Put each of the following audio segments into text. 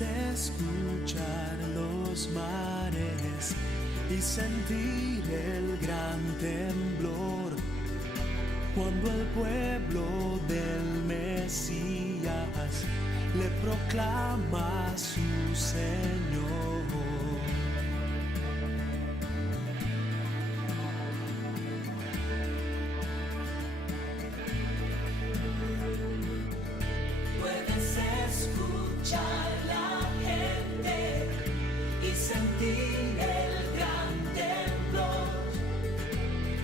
escuchar los mares y sentir el gran temblor cuando el pueblo del Mesías le proclama a su Señor. Puedes escuchar la gente y sentir el gran temblor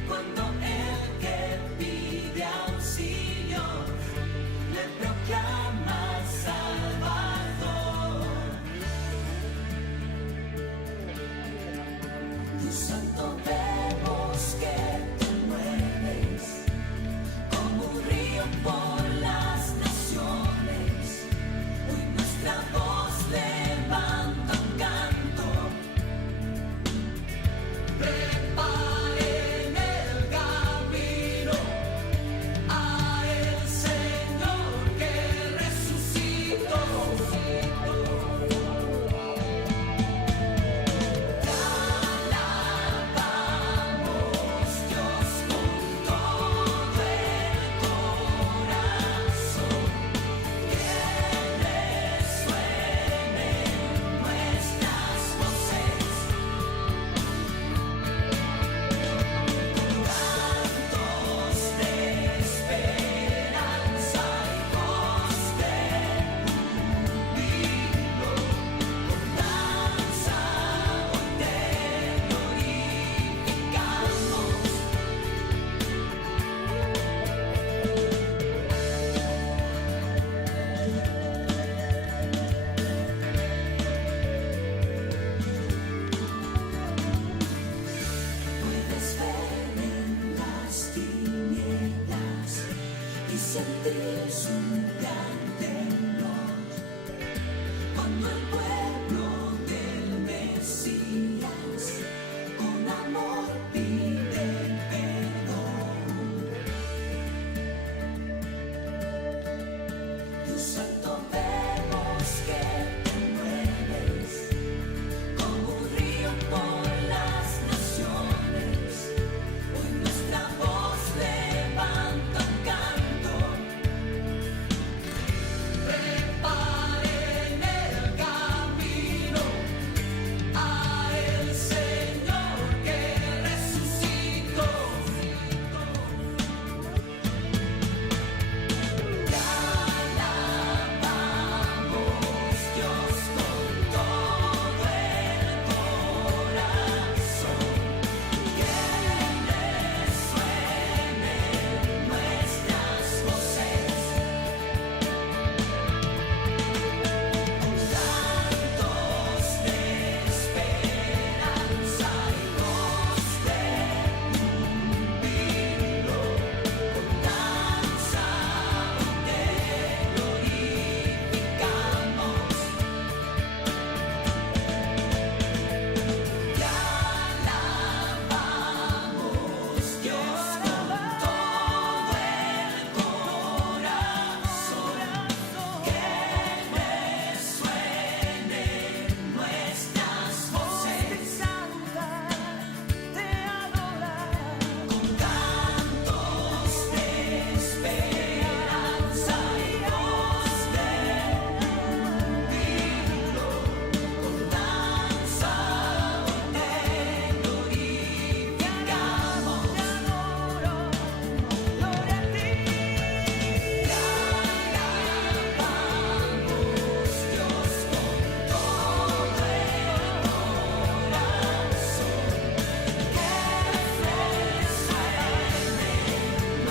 cuando el que pide auxilio le proclama Salvador. Tu santo vemos que te mueves como un río por las naciones. Hoy nuestra voz levanta un canto. Preparen el camino a el Señor que resucitó. Te alabamos, Dios, con todo el corazón. Que resuenen nuestras voces. Cantos de esperanza y voz de júbilo. Con danza hoy te glorificamos. Puedes ver en las tinieblas y sentir su gran temor cuando el pueblo del Mesías con amor pide perdón. Tu santo vemos que te mueves como un río por las naciones. Hoy nuestra voz levanta un canto. Preparen el camino a el Señor que resucitó. Te alabamos, Dios, con todo el corazón. Que resuenen nuestras voces. Cantos de esperanza y voz de júbilo. Con danza hoy te glorificamos. Te alabamos, Dios, con todo el corazón. Que resuenen nuestras voces. Con cantos de esperanza y voz de júbilo. Con danza hoy te glorificamos. Te alabamos, Dios, con todo el corazón. Que resuenen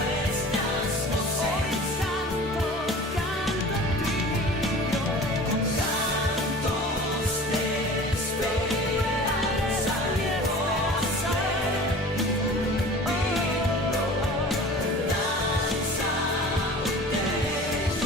nuestras voces. Con cantos de esperanza y voz de júbilo. Danza hoy te glorificamos.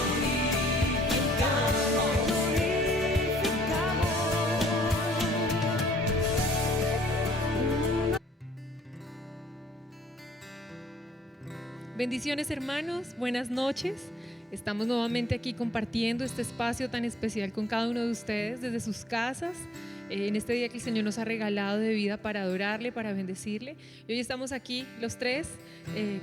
Bendiciones, hermanos, buenas noches. Estamos nuevamente aquí compartiendo este espacio tan especial con cada uno de ustedes desde sus casas, en este día que el Señor nos ha regalado de vida para adorarle, para bendecirle. Y hoy estamos aquí los tres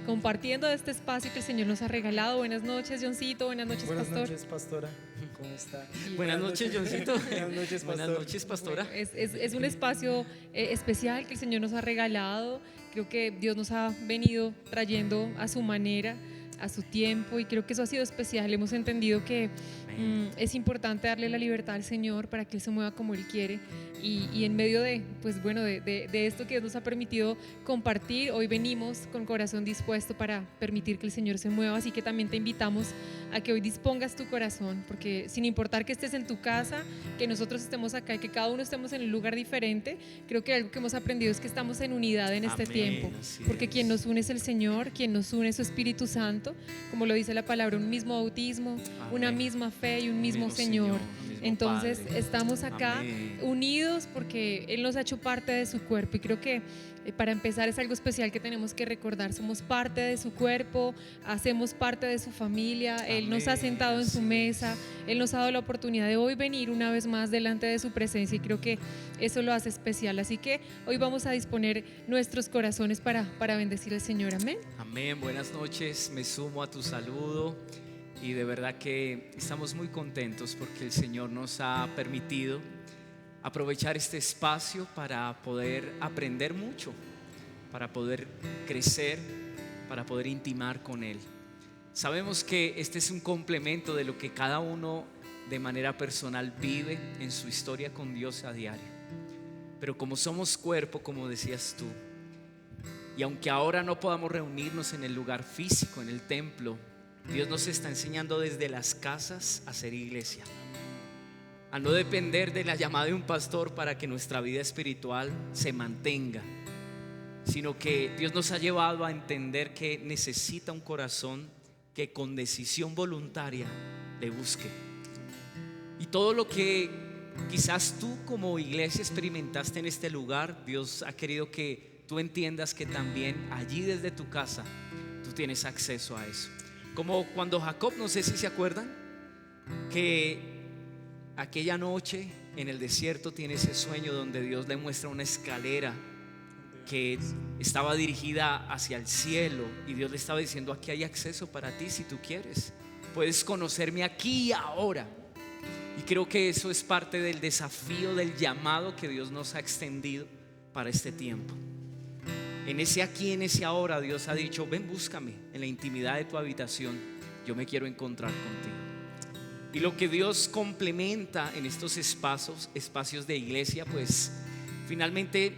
compartiendo este espacio que el Señor nos ha regalado. Buenas noches, Johncito. Buenas noches, Buenas Pastor. noches, pastora. ¿Cómo está? Buenas noches, Johncito. Buenas noches, pastor. Buenas noches, pastora. Es un espacio especial que el Señor nos ha regalado. Creo que Dios nos ha venido trayendo a su manera, a su tiempo, y creo que eso ha sido especial. Hemos entendido que es importante darle la libertad al Señor para que Él se mueva como Él quiere, y en medio de, pues bueno, de esto que Dios nos ha permitido compartir, hoy venimos con corazón dispuesto para permitir que el Señor se mueva. Así que también te invitamos a que hoy dispongas tu corazón, porque sin importar que estés en tu casa, que nosotros estemos acá y que cada uno estemos en un lugar diferente, creo que algo que hemos aprendido es que estamos en unidad en este Amén, tiempo, así porque es. quien nos une es el Señor, quien nos une es su Espíritu Santo, como lo dice la palabra, un mismo bautismo, una Amén. misma fe y un mismo Señor. un mismo Entonces Padre. estamos acá Amén. unidos porque Él nos ha hecho parte de su cuerpo, y creo que para empezar es algo especial que tenemos que recordar. Somos parte de su cuerpo, hacemos parte de su familia. Él nos ha Amén, sentado en su así mesa, Él nos ha dado la oportunidad de hoy venir una vez más delante de su presencia, y creo que eso lo hace especial. Así que hoy vamos a disponer nuestros corazones para bendecir al Señor. Amén. Amén, buenas noches, me sumo a tu saludo y de verdad que estamos muy contentos porque el Señor nos ha permitido aprovechar este espacio para poder aprender mucho, para poder crecer, para poder intimar con Él. Sabemos que este es un complemento de lo que cada uno de manera personal vive en su historia con Dios a diario, pero como somos cuerpo, como decías tú, y aunque ahora no podamos reunirnos en el lugar físico, en el templo, Dios nos está enseñando desde las casas a ser iglesia, a no depender de la llamada de un pastor para que nuestra vida espiritual se mantenga, sino que Dios nos ha llevado a entender que necesita un corazón que con decisión voluntaria le busque. Y todo lo que quizás tú como iglesia experimentaste en este lugar, Dios ha querido que tú entiendas que también allí desde tu casa tú tienes acceso a eso. Como cuando Jacob, no sé si se acuerdan, que aquella noche en el desierto tiene ese sueño donde Dios le muestra una escalera que estaba dirigida hacia el cielo, y Dios le estaba diciendo: aquí hay acceso para ti si tú quieres, puedes conocerme aquí y ahora. Y creo que eso es parte del desafío, del llamado que Dios nos ha extendido para este tiempo. En ese aquí, en ese ahora, Dios ha dicho: ven, búscame en la intimidad de tu habitación, yo me quiero encontrar contigo. Y lo que Dios complementa en estos espacios de iglesia, pues finalmente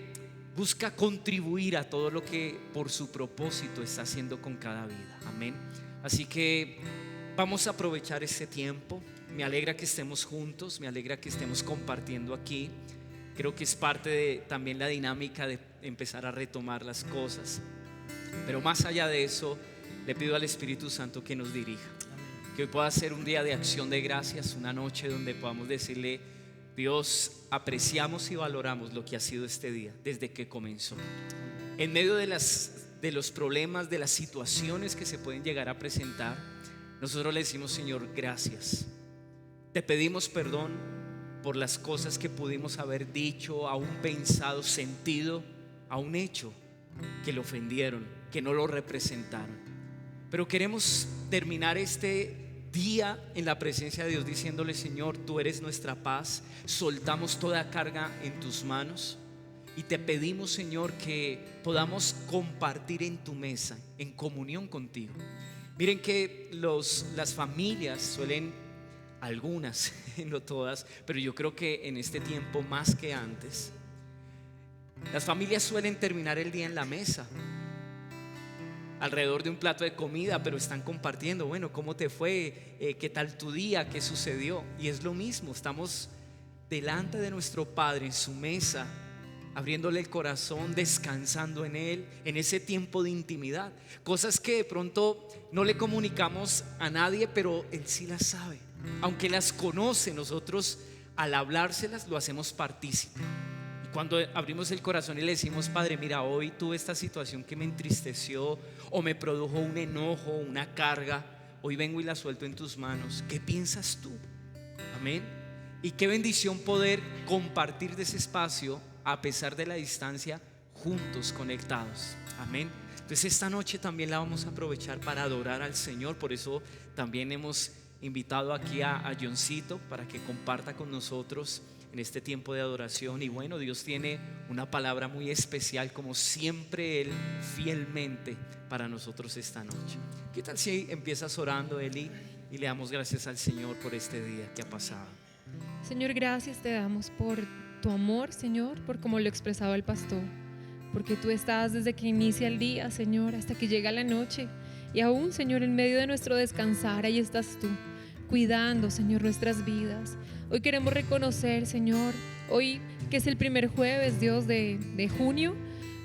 busca contribuir a todo lo que por su propósito está haciendo con cada vida. Amén. Así que vamos a aprovechar este tiempo. Me alegra que estemos juntos, me alegra que estemos compartiendo aquí. Creo que es parte de también la dinámica de empezar a retomar las cosas. Pero más allá de eso, le pido al Espíritu Santo que nos dirija. Que hoy pueda ser un día de acción de gracias, una noche donde podamos decirle: Dios, apreciamos y valoramos lo que ha sido este día desde que comenzó. En medio de los problemas, de las situaciones que se pueden llegar a presentar, nosotros le decimos: Señor, gracias. Te pedimos perdón por las cosas que pudimos haber dicho, aún pensado, sentido, aún hecho, que le ofendieron, que no lo representaron. Pero queremos terminar este día en la presencia de Dios diciéndole: Señor, tú eres nuestra paz. Soltamos toda carga en tus manos y te pedimos, Señor, que podamos compartir en tu mesa, en comunión contigo. Miren que las familias suelen, algunas, no todas, pero yo creo que en este tiempo más que antes, las familias suelen terminar el día en la mesa, alrededor de un plato de comida, pero están compartiendo: bueno, ¿cómo te fue? ¿Qué tal tu día? ¿Qué sucedió? Y es lo mismo, estamos delante de nuestro Padre en su mesa, abriéndole el corazón, descansando en Él, en ese tiempo de intimidad. Cosas que de pronto no le comunicamos a nadie, pero Él sí las sabe. Aunque las conoce, nosotros al hablárselas lo hacemos partícipe. Y cuando abrimos el corazón y le decimos: Padre, mira, hoy tuve esta situación que me entristeció, o me produjo un enojo, una carga, hoy vengo y la suelto en tus manos. ¿Qué piensas tú? Amén. Y qué bendición poder compartir de ese espacio a pesar de la distancia, juntos, conectados. Amén. Entonces esta noche también la vamos a aprovechar para adorar al Señor. Por eso también hemos invitado aquí a Johncito para que comparta con nosotros en este tiempo de adoración. Y bueno, Dios tiene una palabra muy especial, como siempre Él fielmente para nosotros esta noche. ¿Qué tal si empiezas orando, Eli, y le damos gracias al Señor por este día que ha pasado? Señor, gracias te damos por tu amor, Señor, por como lo expresaba el pastor, porque tú estás desde que inicia el día, Señor, hasta que llega la noche, y aún, Señor, en medio de nuestro descansar, ahí estás tú, cuidando, Señor, nuestras vidas. Hoy queremos reconocer, Señor, hoy que es el primer jueves, Dios, de junio,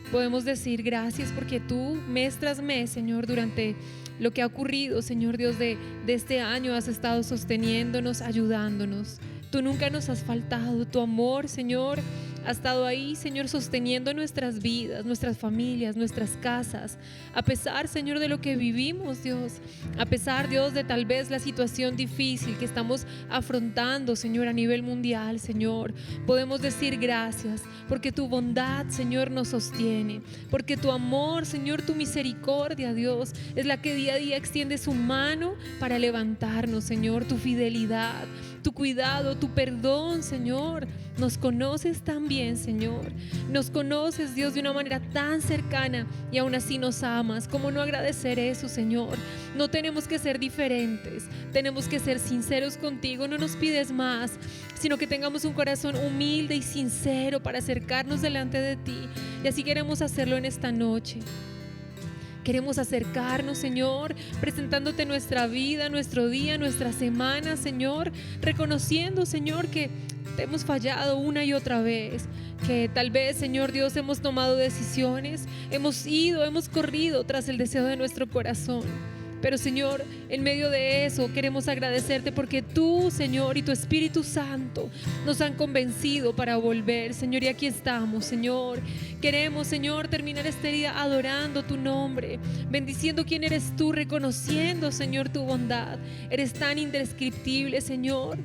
podemos decir gracias porque tú, mes tras mes, Señor, durante lo que ha ocurrido, Señor Dios, de este año has estado sosteniéndonos, ayudándonos. Tú nunca nos has faltado, tu amor, Señor, ha estado ahí, Señor, sosteniendo nuestras vidas, nuestras familias, nuestras casas. A pesar, Señor, de lo que vivimos, Dios, a pesar, Dios, de tal vez la situación difícil que estamos afrontando, Señor, a nivel mundial, Señor, podemos decir gracias, porque tu bondad, Señor, nos sostiene, porque tu amor, Señor, tu misericordia, Dios, es la que día a día extiende su mano para levantarnos, Señor, tu fidelidad, tu cuidado, tu perdón, Señor. Nos conoces tan bien, Señor. Nos conoces, Dios, de una manera tan cercana y aún así nos amas. ¿Cómo no agradecer eso, Señor? No tenemos que ser diferentes, tenemos que ser sinceros contigo. No nos pides más, sino que tengamos un corazón humilde y sincero para acercarnos delante de ti. Y así queremos hacerlo en esta noche. Queremos acercarnos, Señor, presentándote nuestra vida, nuestro día, nuestra semana, Señor, reconociendo, Señor, que te hemos fallado una y otra vez, que tal vez, Señor Dios, hemos tomado decisiones, hemos corrido tras el deseo de nuestro corazón. Pero, Señor, en medio de eso queremos agradecerte porque tú, Señor, y tu Espíritu Santo nos han convencido para volver, Señor, y aquí estamos, Señor. Queremos, Señor, terminar este día adorando tu nombre, bendiciendo quién eres tú, reconociendo, Señor, tu bondad. Eres tan indescriptible, Señor,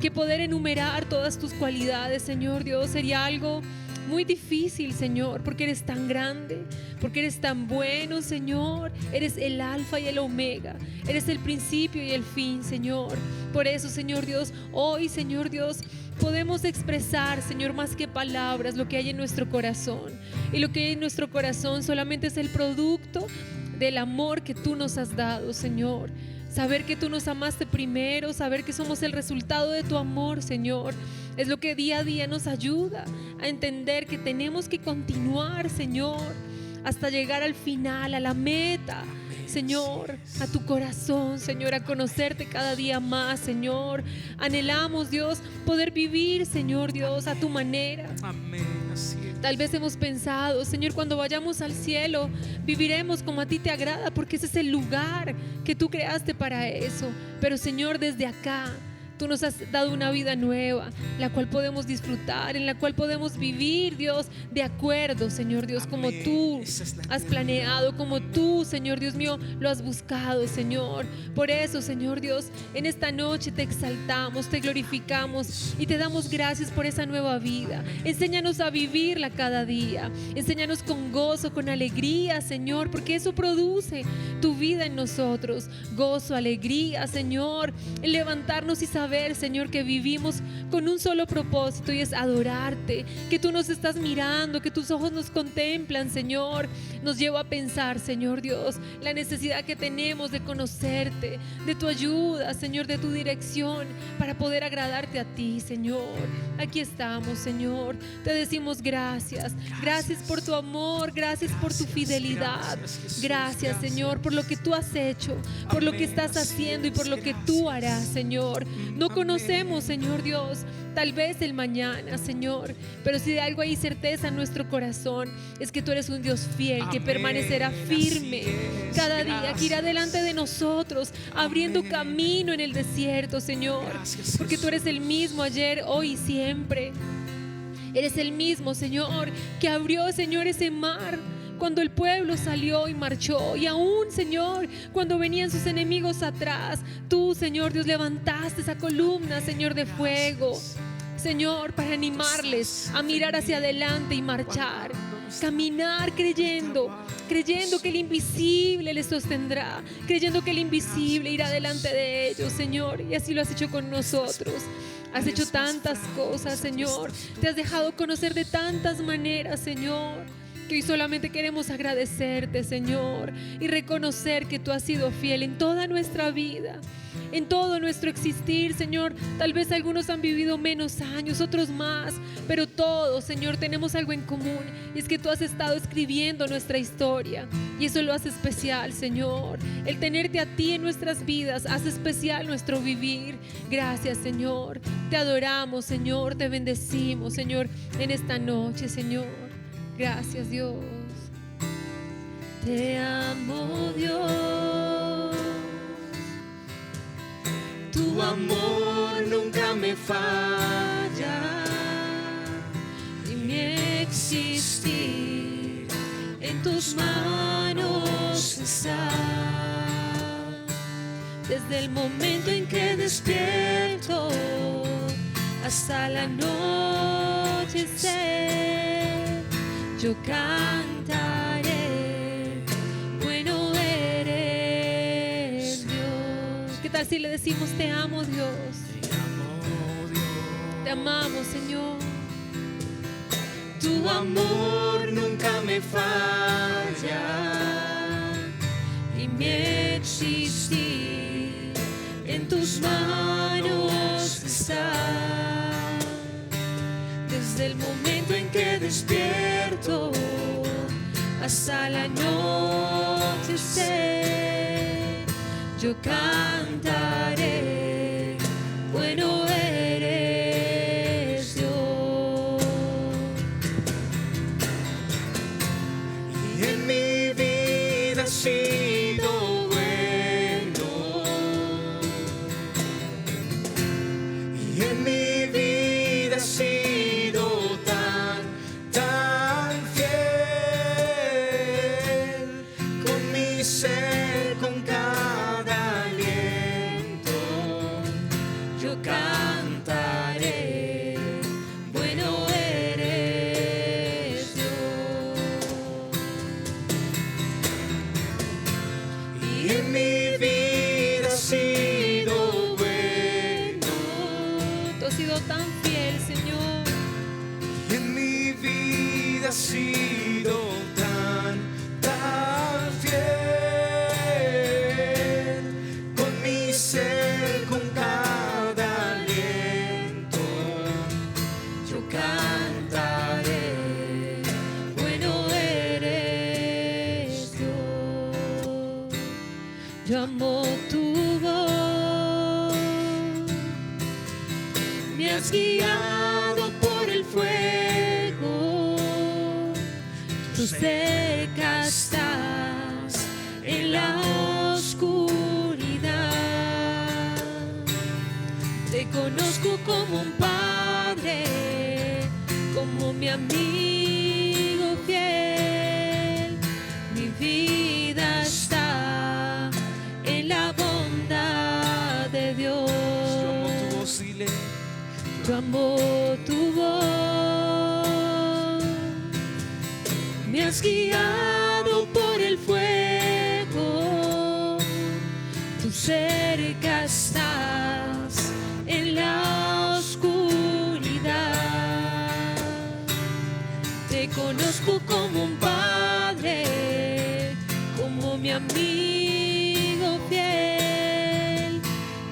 que poder enumerar todas tus cualidades, Señor Dios, sería algo muy difícil, Señor, porque eres tan grande, porque eres tan bueno, Señor. Eres el alfa y el omega, eres el principio y el fin, Señor. Por eso, Señor Dios, hoy, Señor Dios, podemos expresar, Señor, más que palabras, lo que hay en nuestro corazón. Y lo que hay en nuestro corazón solamente es el producto del amor que tú nos has dado, Señor. Saber que tú nos amaste primero, saber que somos el resultado de tu amor, Señor, es lo que día a día nos ayuda a entender que tenemos que continuar, Señor, hasta llegar al final, a la meta, Señor, a tu corazón, Señor, a conocerte cada día más, Señor. Anhelamos, Dios, poder vivir, Señor Dios, a tu manera. Amén, así es. Tal vez hemos pensado, Señor, cuando vayamos al cielo, viviremos como a ti te agrada, porque ese es el lugar que tú creaste para eso. Pero, Señor, desde acá, tú nos has dado una vida nueva, la cual podemos disfrutar, en la cual podemos vivir, Dios, de acuerdo, Señor Dios, como Amén. tú Esa es la has idea. planeado, como tú, Señor Dios mío, lo has buscado, Señor. Por eso, Señor Dios, en esta noche te exaltamos, te glorificamos y te damos gracias por esa nueva vida. Enséñanos a vivirla cada día, enséñanos con gozo, con alegría, Señor, porque eso produce tu vida en nosotros. Gozo, alegría, Señor, el levantarnos y saber, Señor, que vivimos con un solo propósito, y es adorarte, que tú nos estás mirando, que tus ojos nos contemplan, Señor. Nos lleva a pensar, Señor Dios, la necesidad que tenemos de conocerte, de tu ayuda, Señor, de tu dirección, para poder agradarte a ti, Señor. Aquí estamos, Señor, te decimos gracias, gracias por tu amor, gracias por tu fidelidad, Gracias, Jesús, gracias, Señor, por lo que tú has hecho, por lo que Amén, estás así haciendo y por es, lo que tú gracias. harás, Señor. No Amén. conocemos, Señor Dios, tal vez el mañana, Señor, pero si de algo hay certeza en nuestro corazón, es que tú eres un Dios fiel, que Amén, permanecerá firme así es, cada día, que irá gracias. delante de nosotros, abriendo Amén. camino en el desierto, Señor, Gracias, porque tú eres el mismo ayer, hoy y siempre. Eres el mismo, Señor, que abrió, Señor, ese mar cuando el pueblo salió y marchó, y aún, Señor, cuando venían sus enemigos atrás, tú, Señor Dios, levantaste esa columna, Señor, de fuego, Señor, para animarles a mirar hacia adelante y marchar, caminar creyendo que el invisible les sostendrá, creyendo que el invisible irá delante de ellos, Señor, y así lo has hecho con nosotros. Has hecho tantas cosas, Señor, te has dejado conocer de tantas maneras, Señor, que hoy solamente queremos agradecerte, Señor, y reconocer que tú has sido fiel en toda nuestra vida, en todo nuestro existir, Señor. Tal vez algunos han vivido menos años, otros más, pero todos, Señor, tenemos algo en común, y es que tú has estado escribiendo nuestra historia, y eso lo hace especial, Señor. El tenerte a ti en nuestras vidas hace especial nuestro vivir. Gracias, Señor. Te adoramos, Señor, te bendecimos, Señor, en esta noche, Señor. Gracias, Dios. Te amo, Dios. Tu amor nunca me falla, y mi existir en tus manos está. Desde el momento en que despierto hasta el anochecer, yo cantaré, bueno eres Dios. ¿Qué tal si le decimos te amo, Dios? Te amamos, Señor. Tu amor nunca me falla, y mi existir en tus manos está. Desde el momento en que despierto hasta el anochecer, yo cantaré, bueno eres Dios. Y en mi vida has sido bueno, y en mi vida has sido tan fiel, con mi ser, con cada aliento, yo cantaré, bueno eres Dios. Y en mi vida has sido bueno, Tú has sido tan fiel, Señor. y en mi vida has sido tan fiel, con mi ser, con cada aliento, yo cantaré, bueno eres Dios. Yo amo tu voz, Me has guiado por el fuego, tú cerca estás en la oscuridad. Te conozco como un padre, como mi amigo fiel. Mi vida está en la bondad de Dios. yo amo tu voz, dile. Yo amo tu voz. Me has guiado por el fuego. Tú cerca estás en la oscuridad. Te conozco como un padre, como mi amigo fiel.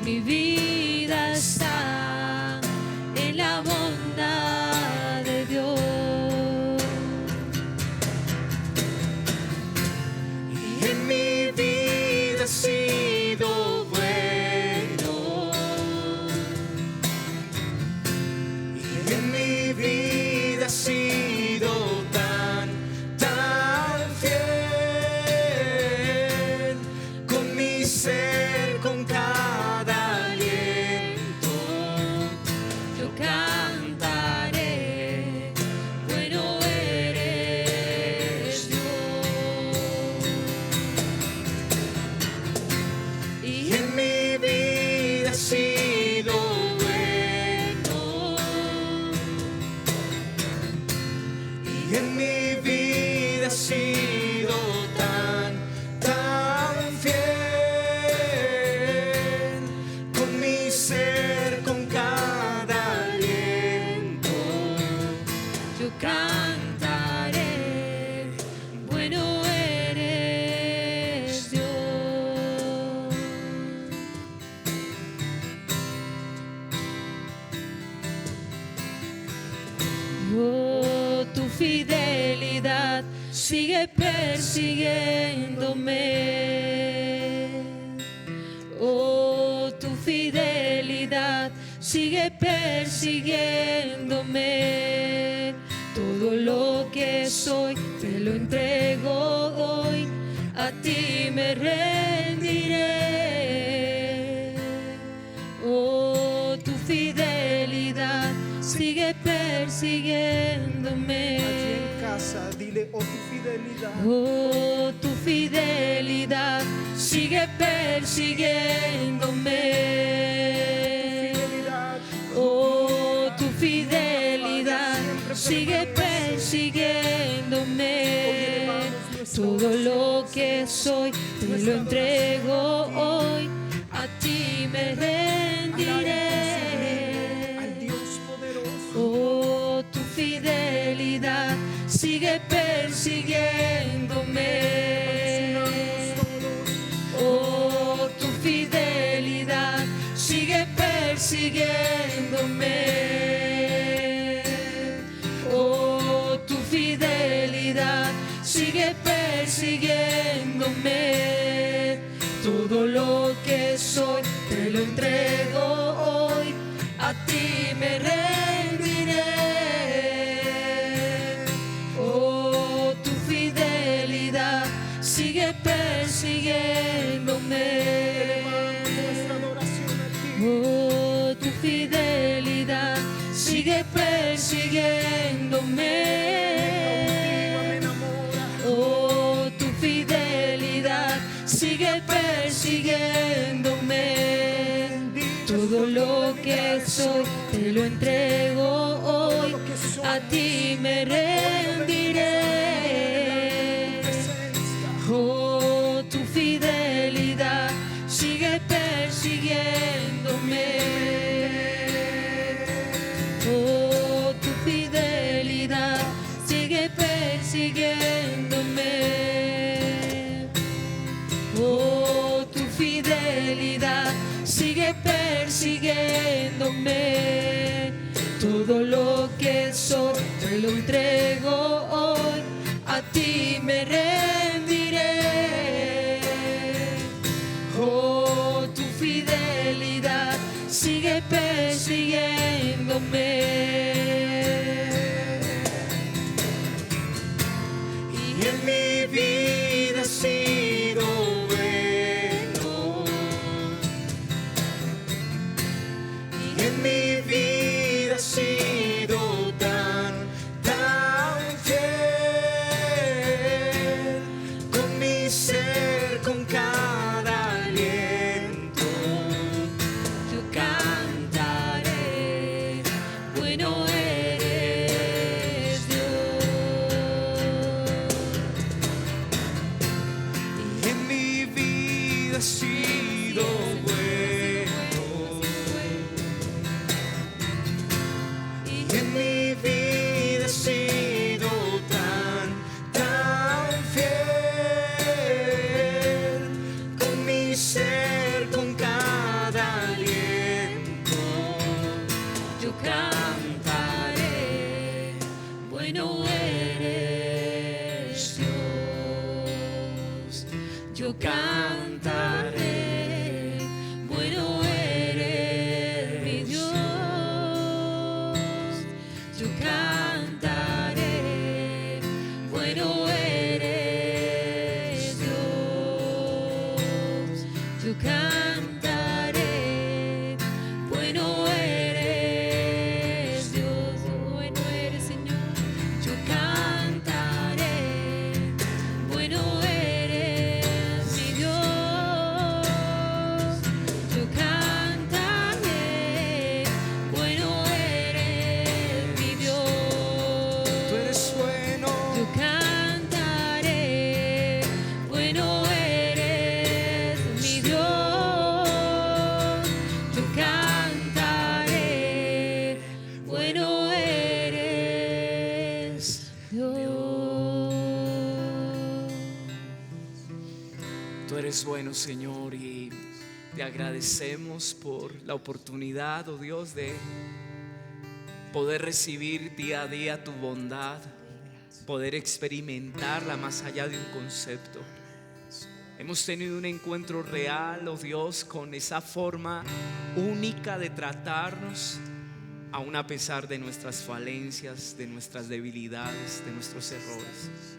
Mi vida está en la bondad de Dios. Y en mi vida has sido bueno, y en mi vida has sido tan fiel, con mi ser, con cada aliento, y en mi vida has sido tan fiel. Con mi ser, con cada aliento, Yo cantaré, bueno eres Dios. Oh, tu fidelidad sigue persiguiéndome. Oh, tu fidelidad sigue persiguiéndome. Todo lo que soy te lo entrego hoy, a ti me rendiré. Oh, tu fidelidad sigue persiguiéndome. Allí en casa, dile, oh tu fidelidad. Oh, tu fidelidad sigue persiguiéndome. Fidelidad. Oh, tu fidelidad sigue persiguiéndome. Todo lo que soy te lo entrego hoy, a ti me rendiré. Al Dios poderoso. Oh, tu fidelidad sigue persiguiéndome. Oh, tu fidelidad sigue persiguiéndome. Oh, tu fidelidad sigue persiguiéndome. Todo lo que soy te lo entrego hoy, a ti me rendiré. Oh, tu fidelidad sigue persiguiéndome. Nuestra adoración a ti. Oh, tu fidelidad sigue persiguiéndome. Me enamora. Oh, tu fidelidad sigue persiguiéndome. Todo lo que soy te lo entrego hoy, a ti me rendiré. Oh, tu fidelidad sigue persiguiéndome. Oh, tu fidelidad sigue persiguiéndome. Oh, tu fidelidad sigue persiguiéndome. Todo lo que soy te lo entrego hoy, a ti me rendiré. Oh, tu fidelidad sigue persiguiéndome. y en mi vida has sido bueno, y en mi vida has sido tan fiel. Con mi ser, con cada aliento, Yo cantaré, bueno eres Dios. y en mi vida has sido bueno, y en mi vida has sido tan fiel. Con mi ser, con cada aliento, Yo cantaré, bueno eres Dios. Yo cantaré, bueno eres mi Dios. Yo cantaré, bueno eres Dios. Yo cantaré, bueno eres Dios, bueno eres Señor. Yo cantaré, bueno eres mi Dios. Yo cantaré, bueno eres mi Dios. tú eres bueno, Tú eres bueno, Señor, y te agradecemos por la oportunidad, oh Dios, de poder recibir día a día tu bondad, poder experimentarla más allá de un concepto. Hemos tenido un encuentro real, oh Dios, con esa forma única de tratarnos, aun a pesar de nuestras falencias, de nuestras debilidades, de nuestros errores.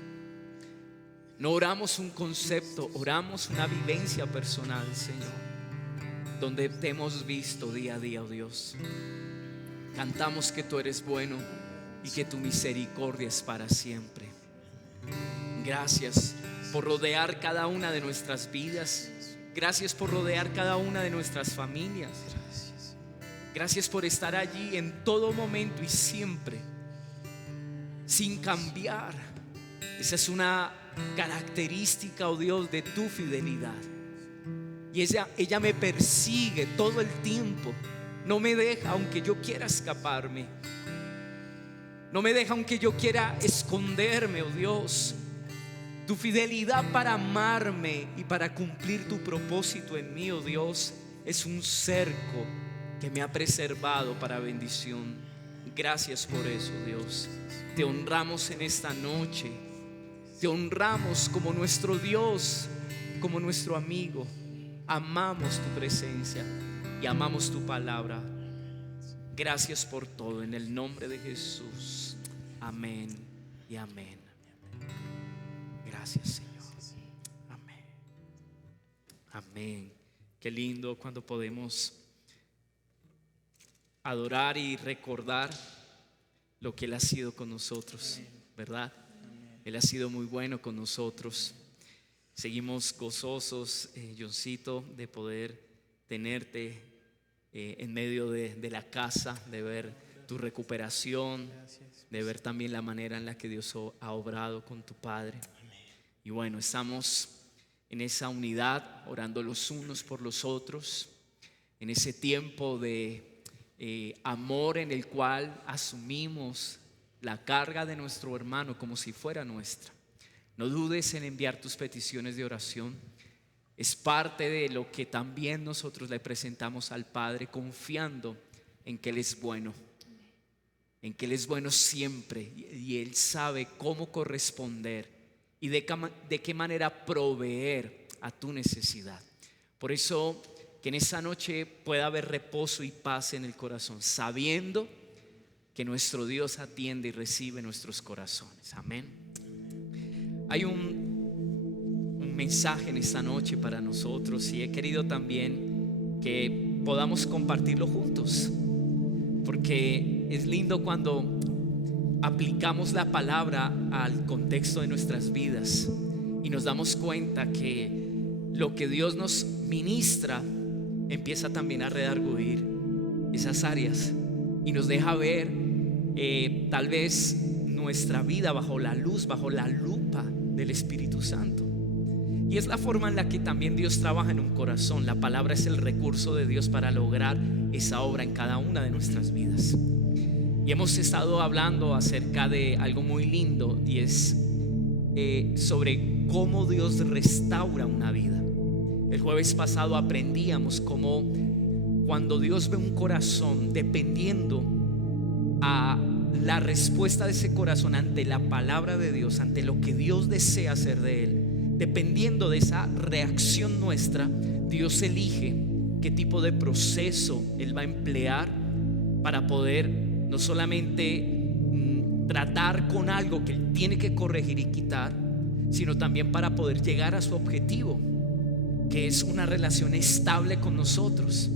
No oramos un concepto, oramos una vivencia personal, Señor, donde te hemos visto día a día, oh Dios. Cantamos que tú eres bueno y que tu misericordia es para siempre. Gracias por rodear cada una de nuestras vidas. Gracias por rodear cada una de nuestras familias. Gracias por estar allí en todo momento y siempre, sin cambiar. Esa es una característica, oh Dios, de tu fidelidad. Y ella me persigue todo el tiempo. No me deja aunque yo quiera escaparme. No me deja aunque yo quiera esconderme, oh Dios. Tu fidelidad para amarme y para cumplir tu propósito en mí, oh Dios, es un cerco que me ha preservado para bendición. Gracias por eso, Dios. Te honramos en esta noche. Te honramos como nuestro Dios, como nuestro amigo. Amamos tu presencia y amamos tu palabra. Gracias por todo, en el nombre de Jesús. Amén y amén. Gracias, Señor. Amén. Amén. Qué lindo cuando podemos adorar y recordar lo que Él ha sido con nosotros, ¿verdad? Él ha sido muy bueno con nosotros. Seguimos gozosos, Johncito, de poder tenerte en medio de la casa, de ver tu recuperación, de ver también la manera en la que Dios ha obrado con tu Padre. Y bueno, estamos en esa unidad, orando los unos por los otros, en ese tiempo de amor en el cual asumimos la carga de nuestro hermano como si fuera nuestra. No dudes en enviar tus peticiones de oración. Es parte de lo que también nosotros le presentamos al Padre, confiando en que Él es bueno, en que Él es bueno siempre, y Él sabe cómo corresponder y de qué manera proveer a tu necesidad. Por eso que en esa noche pueda haber reposo y paz en el corazón, sabiendo que nuestro Dios atiende y recibe nuestros corazones. Amén. Hay un mensaje en esta noche para nosotros, y he querido también que podamos compartirlo juntos, porque es lindo cuando aplicamos la palabra al contexto de nuestras vidas y nos damos cuenta que lo que Dios nos ministra empieza también a redarguir esas áreas y nos deja ver tal vez nuestra vida bajo la luz, bajo la lupa del Espíritu Santo. Y es la forma en la que también Dios trabaja en un corazón. La palabra es el recurso de Dios para lograr esa obra en cada una de nuestras vidas. Y hemos estado hablando acerca de algo muy lindo, y es sobre cómo Dios restaura una vida. El jueves pasado aprendíamos cómo cuando Dios ve un corazón, dependiendo a la respuesta de ese corazón ante la palabra de Dios, ante lo que Dios desea hacer de él, dependiendo de esa reacción nuestra, Dios elige qué tipo de proceso Él va a emplear para poder no solamente tratar con algo que Él tiene que corregir y quitar, sino también para poder llegar a su objetivo, que es una relación estable con nosotros.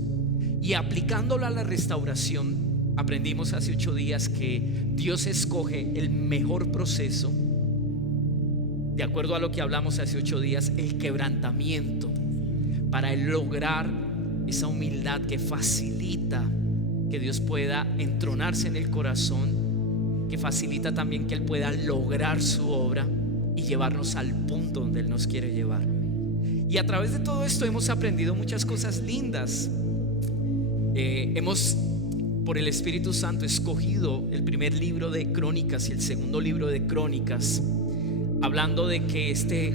Y aplicándolo a la restauración, aprendimos hace 8 días que Dios escoge el mejor proceso, de acuerdo a lo que hablamos hace 8 días, el quebrantamiento, para lograr esa humildad que facilita que Dios pueda entronarse en el corazón, que facilita también que Él pueda lograr su obra y llevarnos al punto donde Él nos quiere llevar. Y a través de todo esto hemos aprendido muchas cosas lindas. Hemos, por el Espíritu Santo, escogido el primer libro de Crónicas y el segundo libro de Crónicas, hablando de que este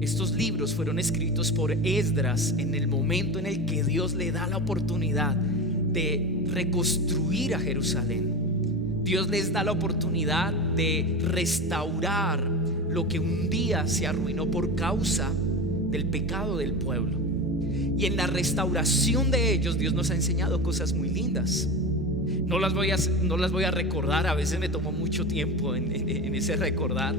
Estos libros fueron escritos por Esdras en el momento en el que Dios le da la oportunidad de reconstruir a Jerusalén. Dios les da la oportunidad de restaurar lo que un día se arruinó por causa del pecado del pueblo. Y en la restauración de ellos, Dios nos ha enseñado cosas muy lindas. No las voy a recordar, a veces me tomó mucho tiempo en ese recordar,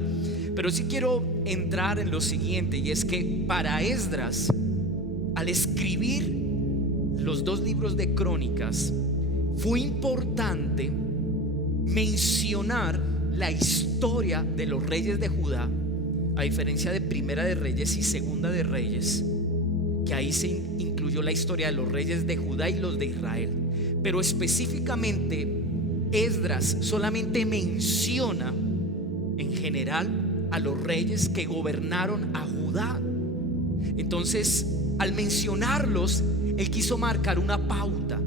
pero sí quiero entrar en lo siguiente, y es que para Esdras, al escribir los 2 libros de Crónicas, fue importante mencionar la historia de los reyes de Judá, a diferencia de Primera de Reyes y Segunda de Reyes, que ahí se incluyó la historia de los reyes de Judá y los de Israel. Pero específicamente Esdras solamente menciona en general a los reyes que gobernaron a Judá. Entonces, al mencionarlos, él quiso marcar una pauta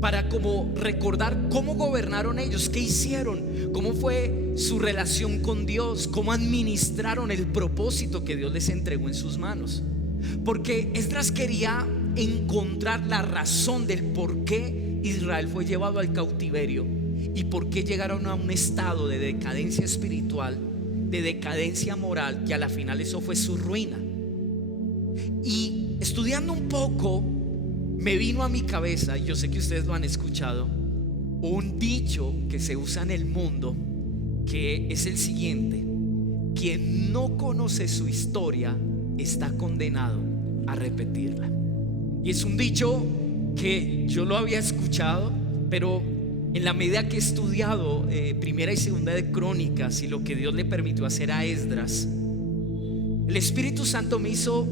para como recordar cómo gobernaron ellos, qué hicieron, cómo fue su relación con Dios, cómo administraron el propósito que Dios les entregó en sus manos. Porque Esdras quería encontrar la razón del por qué Israel fue llevado al cautiverio y por qué llegaron a un estado de decadencia espiritual, de decadencia moral, que a la final eso fue su ruina. Y estudiando un poco, me vino a mi cabeza, y yo sé que ustedes lo han escuchado, un dicho que se usa en el mundo, que es el siguiente: quien no conoce su historia está condenado a repetirla. Y es un dicho que yo lo había escuchado, pero en la medida que he estudiado Primera y Segunda de Crónicas y lo que Dios le permitió hacer a Esdras, el Espíritu Santo me hizo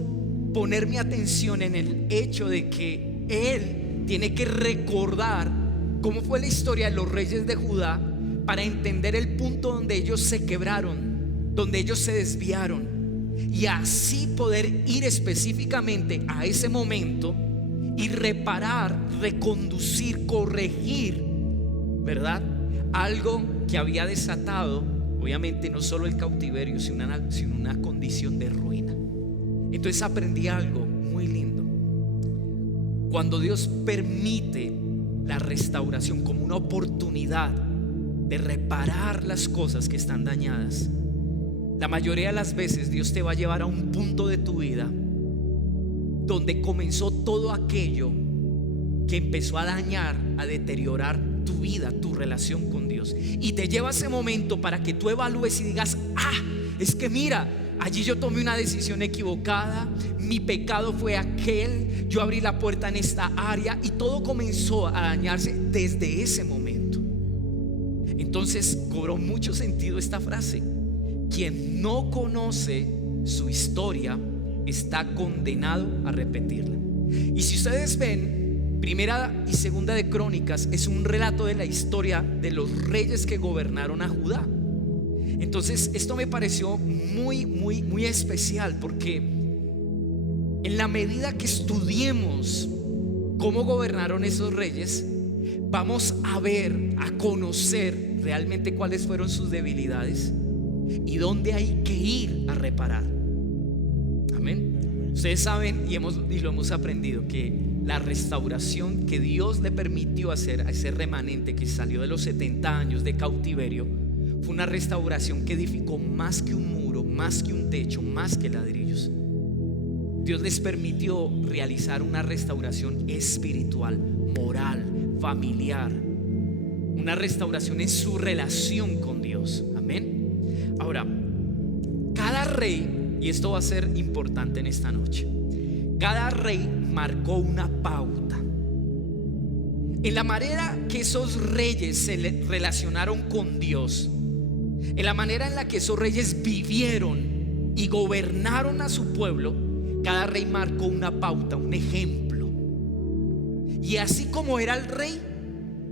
poner mi atención en el hecho de que él tiene que recordar cómo fue la historia de los reyes de Judá para entender el punto donde ellos se quebraron, donde ellos se desviaron, y así poder ir específicamente a ese momento y reparar, reconducir, corregir, ¿verdad? Algo que había desatado, obviamente, no solo el cautiverio, sino una condición de ruina. Entonces aprendí algo muy lindo. Cuando Dios permite la restauración como una oportunidad de reparar las cosas que están dañadas, la mayoría de las veces Dios te va a llevar a un punto de tu vida donde comenzó todo aquello que empezó a dañar, a deteriorar tu vida, tu relación con Dios, y te lleva a ese momento para que tú evalúes y digas: es que mira, allí yo tomé una decisión equivocada, mi pecado fue aquel, yo abrí la puerta en esta área, y todo comenzó a dañarse desde ese momento. Entonces cobró mucho sentido esta frase: quien no conoce su historia está condenado a repetirla. Y si ustedes ven, Primera y Segunda de Crónicas es un relato de la historia de los reyes que gobernaron a Judá. Entonces esto me pareció muy especial, porque en la medida que estudiemos cómo gobernaron esos reyes, vamos a ver, a conocer realmente cuáles fueron sus debilidades y dónde hay que ir a reparar. Amén. Ustedes saben y lo hemos aprendido, que la restauración que Dios le permitió hacer a ese remanente que salió de los 70 años de cautiverio fue una restauración que edificó más que un muro, más que un techo, más que ladrillos. Dios les permitió realizar una restauración espiritual, moral, familiar, una restauración en su relación con Dios. Amén. Ahora, cada rey, y esto va a ser importante en esta noche, cada rey marcó una pauta en la manera que esos reyes se relacionaron con Dios, en la manera en la que esos reyes vivieron y gobernaron a su pueblo. Cada rey marcó una pauta, un ejemplo, y así como era el rey,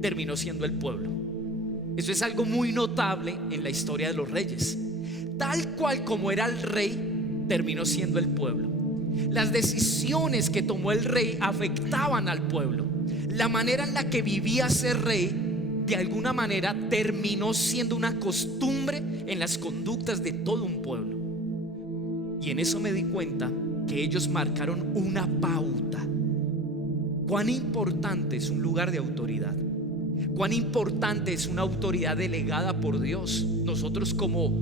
terminó siendo el pueblo. Eso es algo muy notable en la historia de los reyes. Tal cual como era el rey, terminó siendo el pueblo. Las decisiones que tomó el rey afectaban al pueblo. La manera en la que vivía ese rey, de alguna manera, terminó siendo una costumbre en las conductas de todo un pueblo. Y en eso me di cuenta que ellos marcaron una pauta. Cuán importante es un lugar de autoridad. Cuán importante es una autoridad delegada por Dios. Nosotros como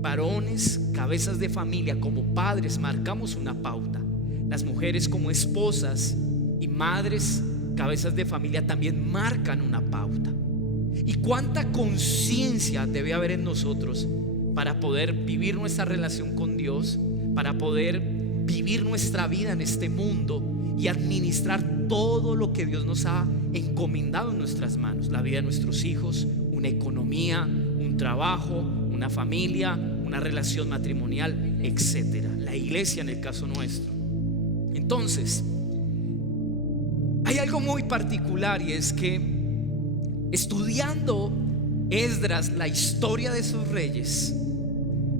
varones, cabezas de familia, como padres, marcamos una pauta. Las mujeres como esposas y madres, cabezas de familia, también marcan una pauta. Y cuánta conciencia debe haber en nosotros para poder vivir nuestra relación con Dios, para poder vivir nuestra vida en este mundo y administrar todo lo que Dios nos ha encomendado en nuestras manos: la vida de nuestros hijos, una economía, un trabajo, una familia, una relación matrimonial, etcétera. La iglesia en el caso nuestro. Entonces, hay algo muy particular, y es que estudiando Esdras la historia de sus reyes,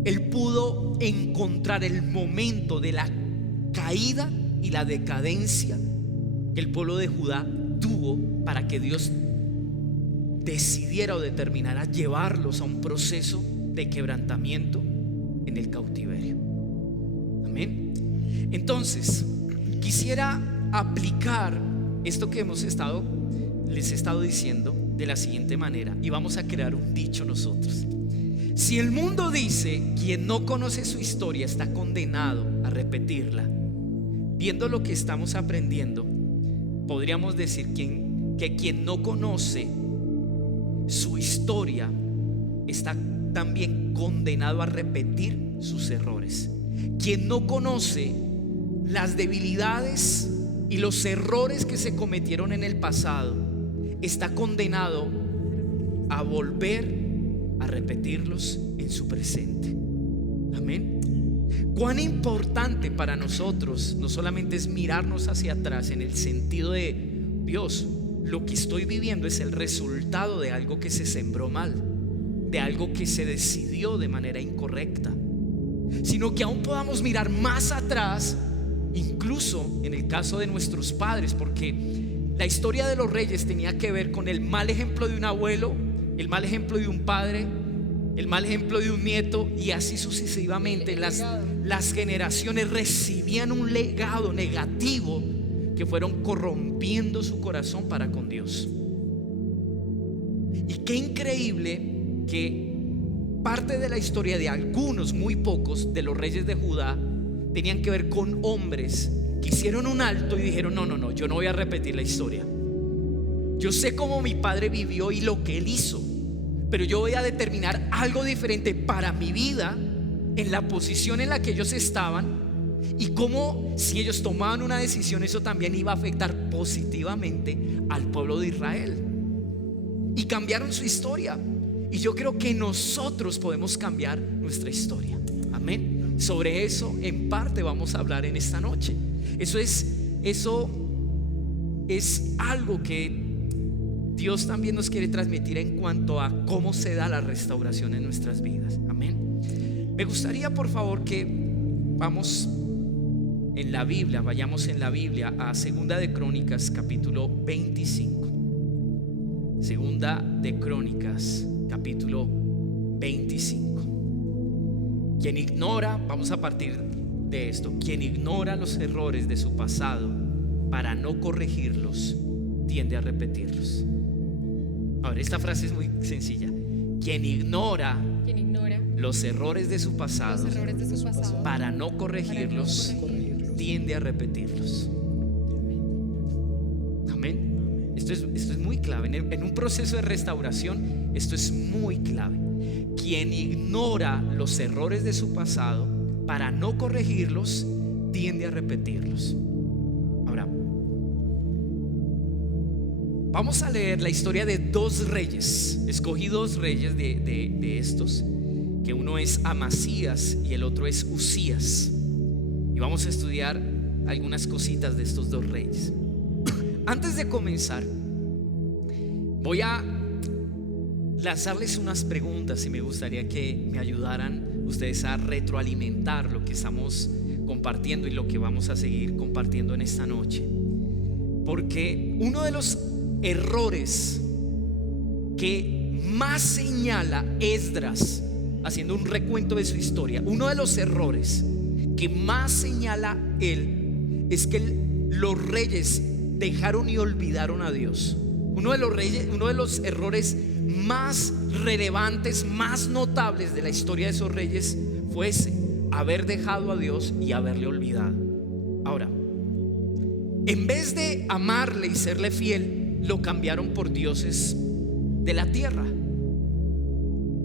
él pudo encontrar el momento de la caída y la decadencia que el pueblo de Judá tuvo para que Dios decidiera o determinara llevarlos a un proceso de quebrantamiento en el cautiverio. Amén. Entonces, quisiera aplicar esto que les he estado diciendo de la siguiente manera, y vamos a crear un dicho nosotros. Si el mundo dice: quien no conoce su historia está condenado a repetirla, viendo lo que estamos aprendiendo, podríamos decir que quien no conoce su historia está también condenado a repetir sus errores. Quien no conoce las debilidades y los errores que se cometieron en el pasado está condenado a volver a repetirlos en su presente. Amén. Cuán importante para nosotros no solamente es mirarnos hacia atrás en el sentido de: Dios, lo que estoy viviendo es el resultado de algo que se sembró mal, de algo que se decidió de manera incorrecta, sino que aún podamos mirar más atrás, incluso en el caso de nuestros padres, porque la historia de los reyes tenía que ver con el mal ejemplo de un abuelo, el mal ejemplo de un padre, el mal ejemplo de un nieto, y así sucesivamente. Las generaciones recibían un legado negativo que fueron corrompiendo su corazón para con Dios. Y qué increíble que parte de la historia de algunos, muy pocos, de los reyes de Judá tenían que ver con hombres que hicieron un alto y dijeron: no, yo no voy a repetir la historia. Yo sé cómo mi padre vivió y lo que él hizo, pero yo voy a determinar algo diferente para mi vida, en la posición en la que ellos estaban, y cómo si ellos tomaban una decisión, eso también iba a afectar positivamente al pueblo de Israel. Y cambiaron su historia. Y yo creo que nosotros podemos cambiar nuestra historia. Amén. Sobre eso en parte vamos a hablar en esta noche. Eso es algo que Dios también nos quiere transmitir en cuanto a cómo se da la restauración en nuestras vidas. Amén. Me gustaría, por favor, que vayamos en la Biblia a Segunda de Crónicas capítulo 25. Segunda de Crónicas capítulo 25. Quien ignora, vamos a partir de esto, quien ignora los errores de su pasado para no corregirlos, tiende a repetirlos. Ahora, esta frase es muy sencilla. Quien ignora los errores de su pasado para no corregirlos, tiende a repetirlos. Amén. Esto es muy clave. En un proceso de restauración, esto es muy clave. Quien ignora los errores de su pasado para no corregirlos, tiende a repetirlos. Ahora, vamos a leer la historia de dos reyes. Escogí dos reyes de estos, que uno es Amasías y el otro es Usías. Y vamos a estudiar algunas cositas de estos dos reyes. Antes de comenzar, voy a lanzarles unas preguntas y me gustaría que me ayudaran ustedes a retroalimentar lo que estamos compartiendo y lo que vamos a seguir compartiendo en esta noche. Porque uno de los errores que más señala Esdras, haciendo un recuento de su historia, uno de los errores que más señala él es que los reyes dejaron y olvidaron a Dios. Uno de los errores más relevantes, más notables de la historia de esos reyes fue ese: haber dejado a Dios y haberle olvidado. Ahora, en vez de amarle y serle fiel, lo cambiaron por dioses de la tierra.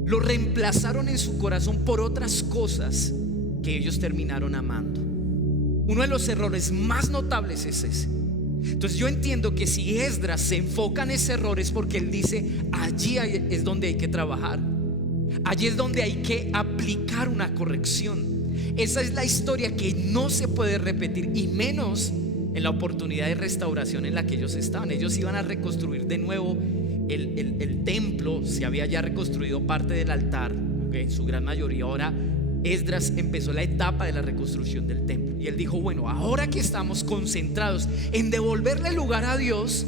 Lo reemplazaron en su corazón por otras cosas que ellos terminaron amando. Uno de los errores más notables es ese. Entonces yo entiendo que si Esdras se enfoca en ese error es porque él dice: allí es donde hay que trabajar, allí es donde hay que aplicar una corrección. Esa es la historia que no se puede repetir, y menos en la oportunidad de restauración en la que ellos estaban. Ellos iban a reconstruir de nuevo el templo. Se había ya reconstruido parte del altar, en su gran mayoría. Ahora Esdras empezó la etapa de la reconstrucción del templo, y él dijo: bueno, ahora que estamos concentrados en devolverle lugar a Dios,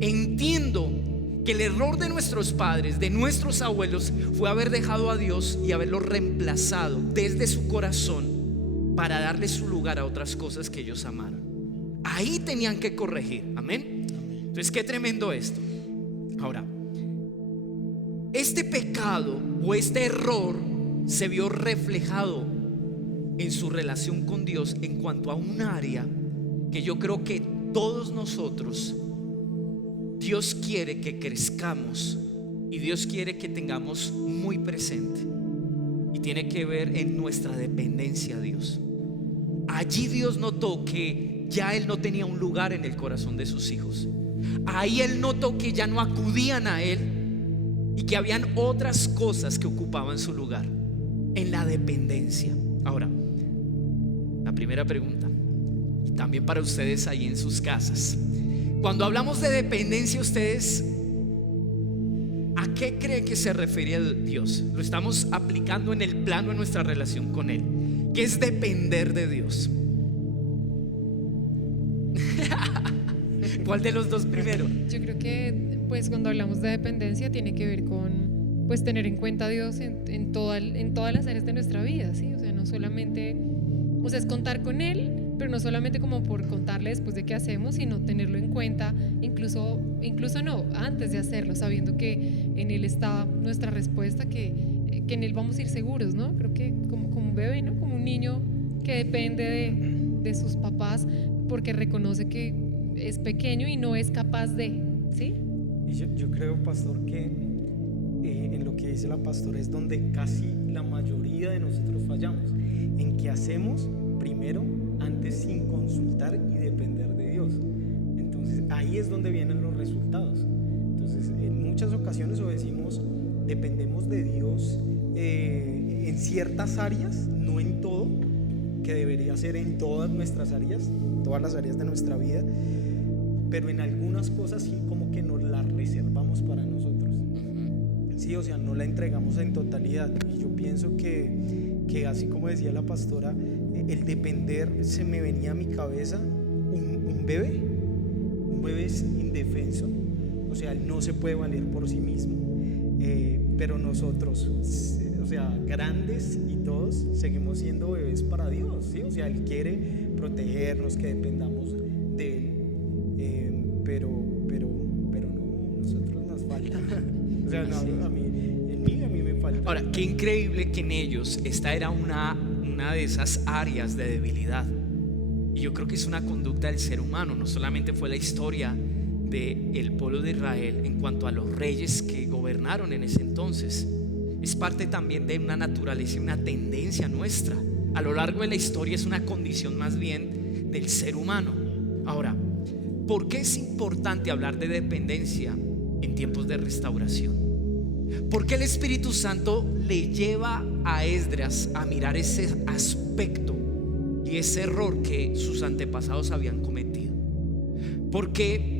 entiendo que el error de nuestros padres, de nuestros abuelos, fue haber dejado a Dios y haberlo reemplazado desde su corazón para darle su lugar a otras cosas que ellos amaron. Ahí tenían que corregir. Amén. Entonces, qué tremendo esto. Ahora, este pecado o este error se vio reflejado en su relación con Dios en cuanto a un área que yo creo que todos nosotros, Dios quiere que crezcamos y Dios quiere que tengamos muy presente, y tiene que ver en nuestra dependencia a Dios. Allí Dios notó que ya Él no tenía un lugar en el corazón de sus hijos. Ahí Él notó que ya no acudían a Él y que habían otras cosas que ocupaban su lugar, en la dependencia. Ahora, la primera pregunta, y también para ustedes ahí en sus casas: cuando hablamos de dependencia, ustedes, ¿a qué creen que se refiere Dios? Lo estamos aplicando en el plano de nuestra relación con Él. ¿Qué es depender de Dios? ¿Cuál de los dos primero? Yo creo que pues cuando hablamos de dependencia tiene que ver con pues tener en cuenta a Dios en todas las áreas de nuestra vida, ¿sí? O sea, no solamente, o sea, es contar con Él, pero no solamente como por contarle después de qué hacemos, sino tenerlo en cuenta, incluso no, antes de hacerlo, sabiendo que en Él está nuestra respuesta, que en Él vamos a ir seguros, ¿no? Creo que como un bebé, ¿no? Como un niño que depende de sus papás porque reconoce que es pequeño y no es capaz de, ¿sí? Y yo creo, pastor, que en lo que dice la pastora es donde casi la mayoría de nosotros fallamos, en que hacemos primero antes sin consultar y depender de Dios. Entonces ahí es donde vienen los resultados. Entonces en muchas ocasiones o decimos dependemos de Dios en ciertas áreas, no en todo, que debería ser en todas nuestras áreas, todas las áreas de nuestra vida, pero en algunas cosas sí como que nos las reservamos para nosotros. Sí, o sea, no la entregamos en totalidad. Y yo pienso que así como decía la pastora, el depender, se me venía a mi cabeza un bebé es indefenso, o sea, él no se puede valer por sí mismo, pero nosotros, o sea, grandes y todos, seguimos siendo bebés para Dios, ¿sí? O sea, Él quiere protegernos, que dependamos de Él, pero no, nosotros nos falta. O sea, no, a mí me falta. Ahora, qué increíble que en ellos esta era una de esas áreas de debilidad. Y yo creo que es una conducta del ser humano. No solamente fue la historia del pueblo de Israel en cuanto a los reyes que gobernaron en ese entonces, es parte también de una naturaleza y una tendencia nuestra. A lo largo de la historia es una condición más bien del ser humano. Ahora, ¿por qué es importante hablar de dependencia en tiempos de restauración? Porque el Espíritu Santo le lleva a Esdras a mirar ese aspecto y ese error que sus antepasados habían cometido. Porque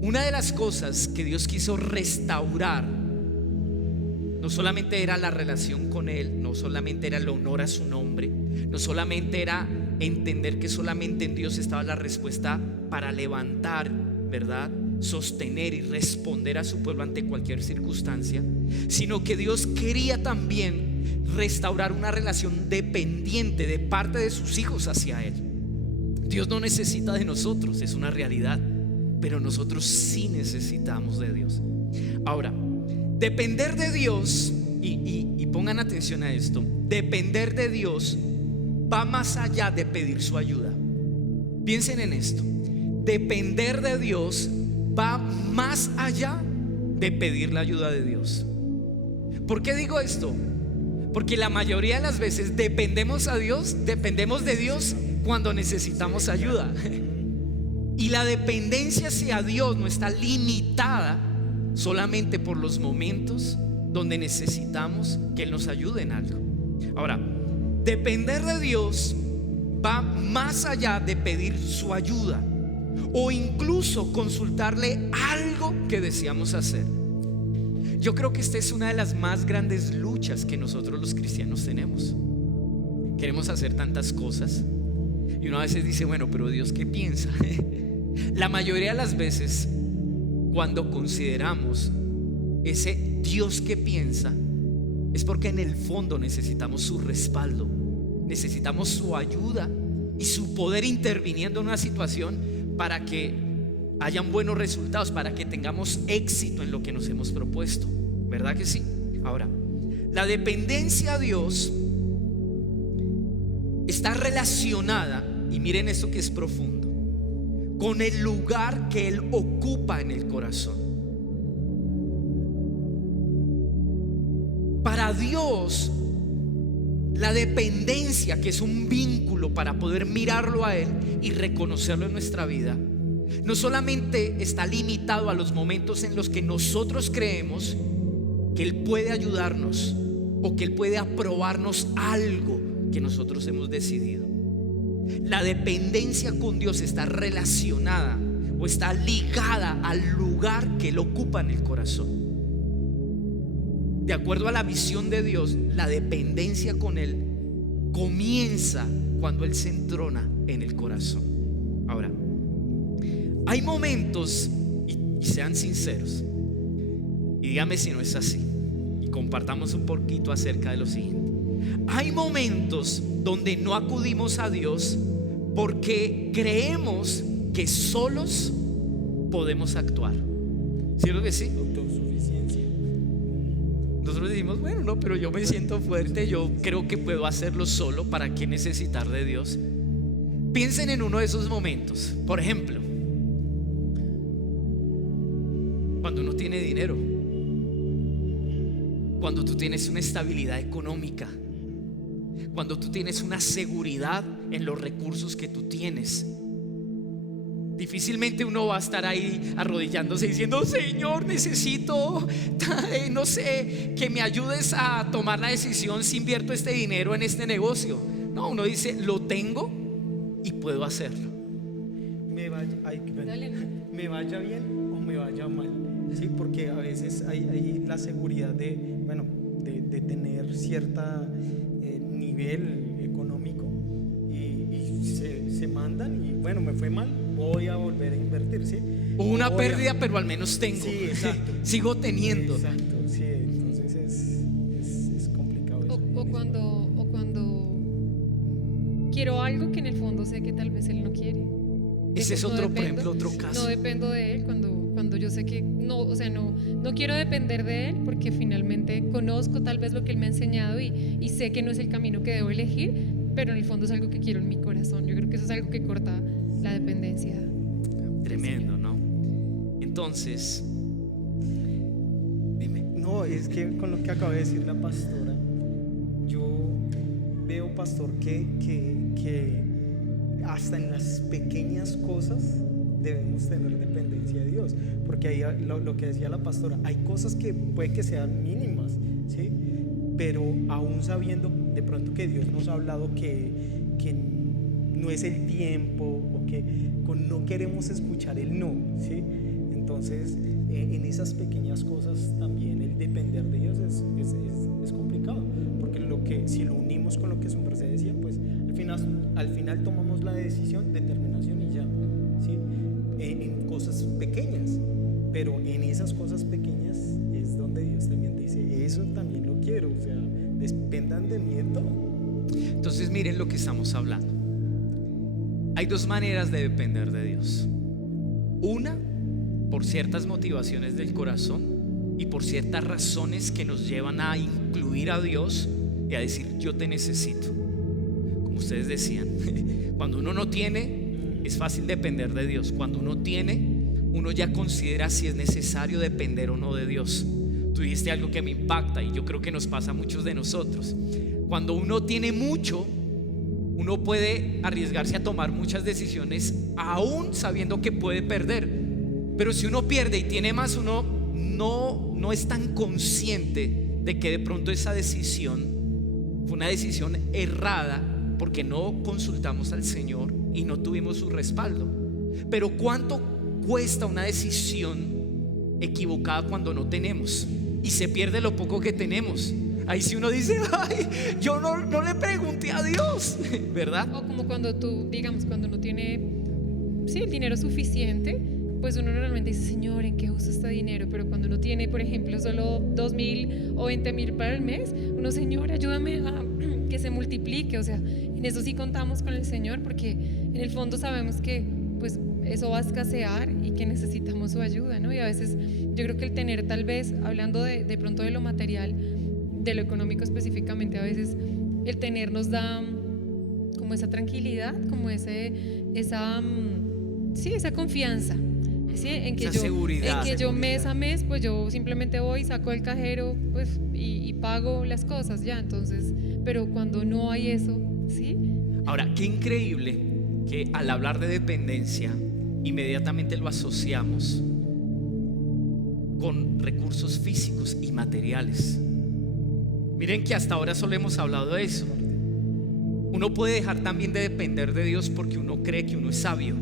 una de las cosas que Dios quiso restaurar no solamente era la relación con Él, no solamente era el honor a su nombre, no solamente era entender que solamente en Dios estaba la respuesta para levantar, ¿verdad?, sostener y responder a su pueblo ante cualquier circunstancia, sino que Dios quería también restaurar una relación dependiente de parte de sus hijos hacia Él. Dios no necesita de nosotros, es una realidad, pero nosotros sí necesitamos de Dios. Ahora, depender de Dios, y pongan atención a esto, depender de Dios va más allá de pedir su ayuda. Piensen en esto, depender de Dios va más allá de pedir la ayuda de Dios. ¿Por qué digo esto? Porque la mayoría de las veces dependemos de Dios cuando necesitamos ayuda. Y la dependencia hacia Dios no está limitada solamente por los momentos donde necesitamos que Él nos ayude en algo. Ahora, depender de Dios va más allá de pedir su ayuda o incluso consultarle algo que deseamos hacer. Yo creo que esta es una de las más grandes luchas que nosotros los cristianos tenemos. Queremos hacer tantas cosas y uno a veces dice, bueno, pero Dios, ¿qué piensa? La mayoría de las veces, cuando consideramos ese Dios que piensa, es porque en el fondo necesitamos su respaldo, necesitamos su ayuda y su poder interviniendo en una situación para que hayan buenos resultados, para que tengamos éxito en lo que nos hemos propuesto. ¿Verdad que sí? Ahora, la dependencia a Dios está relacionada, y miren esto que es profundo, con el lugar que Él ocupa en el corazón. Para Dios, la dependencia, que es un vínculo para poder mirarlo a Él y reconocerlo en nuestra vida, no solamente está limitado a los momentos en los que nosotros creemos que Él puede ayudarnos o que Él puede aprobarnos algo que nosotros hemos decidido. La dependencia con Dios está relacionada o está ligada al lugar que Él ocupa en el corazón. De acuerdo a la visión de Dios, la dependencia con Él comienza cuando Él se entrona en el corazón. Ahora, hay momentos, y sean sinceros, y dígame si no es así, y compartamos un poquito acerca de lo siguiente. Hay momentos donde no acudimos a Dios porque creemos que solos podemos actuar. ¿Cierto que sí? Autosuficiencia. Nosotros decimos, bueno, no, pero yo me siento fuerte, yo creo que puedo hacerlo solo, ¿para qué necesitar de Dios? Piensen en uno de esos momentos. Por ejemplo, cuando uno tiene dinero, cuando tú tienes una estabilidad económica, cuando tú tienes una seguridad en los recursos que tú tienes. Difícilmente uno va a estar ahí arrodillándose diciendo, Señor, necesito, no sé, que me ayudes a tomar la decisión si invierto este dinero en este negocio. No, uno dice, lo tengo y puedo hacerlo. Me Dale. me vaya bien o me vaya mal, ¿sí? Porque a veces hay la seguridad de tener cierta nivel económico y se mandan y bueno, me fue mal, voy a volver a invertir, ¿sí? Hubo una pérdida, pero al menos tengo. Sí, exacto. Sigo teniendo. Exacto, sí, entonces es complicado eso. O cuando quiero algo que en el fondo sé que tal vez Él no quiere. Ese es No otro, por dependo- ejemplo, otro caso. No dependo de Él cuando yo sé que no, o sea, no quiero depender de Él porque finalmente conozco tal vez lo que Él me ha enseñado y sé que no es el camino que debo elegir, pero en el fondo es algo que quiero en mi corazón. Yo creo que eso es algo que corta la dependencia. Tremendo, ¿no? Entonces, dime. No, es que con lo que acaba de decir la pastora, yo veo, pastor, que hasta en las pequeñas cosas debemos tener dependencia de Dios, porque ahí lo que decía la pastora, hay cosas que puede que sean mínimas, ¿sí? Pero aún sabiendo de pronto que Dios nos ha hablado que no es el tiempo o que no queremos escuchar el no, ¿sí? Entonces en esas pequeñas cosas también el depender de Dios es complicado, porque si lo unimos con lo que su merced decía, pues al final tomamos la decisión, determinación y ya, ¿sí? En cosas pequeñas, pero en esas cosas pequeñas es donde Dios también dice, eso también lo quiero, o sea, dependan de mí en todo. Entonces miren lo que estamos hablando. Hay dos maneras de depender de Dios. Una, por ciertas motivaciones del corazón y por ciertas razones que nos llevan a incluir a Dios y a decir: yo te necesito. Como ustedes decían, cuando uno no tiene, es fácil depender de Dios. Cuando uno tiene, uno ya considera si es necesario depender o no de Dios. Tú dijiste algo que me impacta y yo creo que nos pasa a muchos de nosotros. Cuando uno tiene mucho, uno puede arriesgarse a tomar muchas decisiones aún sabiendo que puede perder. Pero si uno pierde y tiene más, uno no es tan consciente de que de pronto esa decisión fue una decisión errada porque no consultamos al Señor y no tuvimos su respaldo. Pero ¿cuánto cuesta una decisión equivocada cuando no tenemos y se pierde lo poco que tenemos? Ahí sí uno dice: ay, yo no le pregunté a Dios, ¿verdad? O como cuando tú, digamos, cuando no tiene, sí, el dinero suficiente, pues uno normalmente dice: Señor, ¿en qué uso este dinero? Pero cuando uno tiene, por ejemplo, solo 2,000 o 20,000 para el mes, uno: Señor, ayúdame a que se multiplique. O sea, en eso sí contamos con el Señor, porque en el fondo sabemos que pues eso va a escasear y que necesitamos su ayuda, ¿no? Y a veces yo creo que el tener, tal vez, hablando de pronto de lo material, de lo económico específicamente, a veces el tener nos da como esa tranquilidad, como esa confianza, ¿sí? En que Esa seguridad. en que yo mes a mes, pues yo simplemente voy, saco el cajero, pues y pago las cosas ya. Entonces, pero cuando no hay eso, ¿sí? Ahora, qué increíble que al hablar de dependencia inmediatamente lo asociamos con recursos físicos y materiales. Miren que hasta ahora solo hemos hablado de eso. Uno puede dejar también de depender de Dios porque uno cree que uno es sabio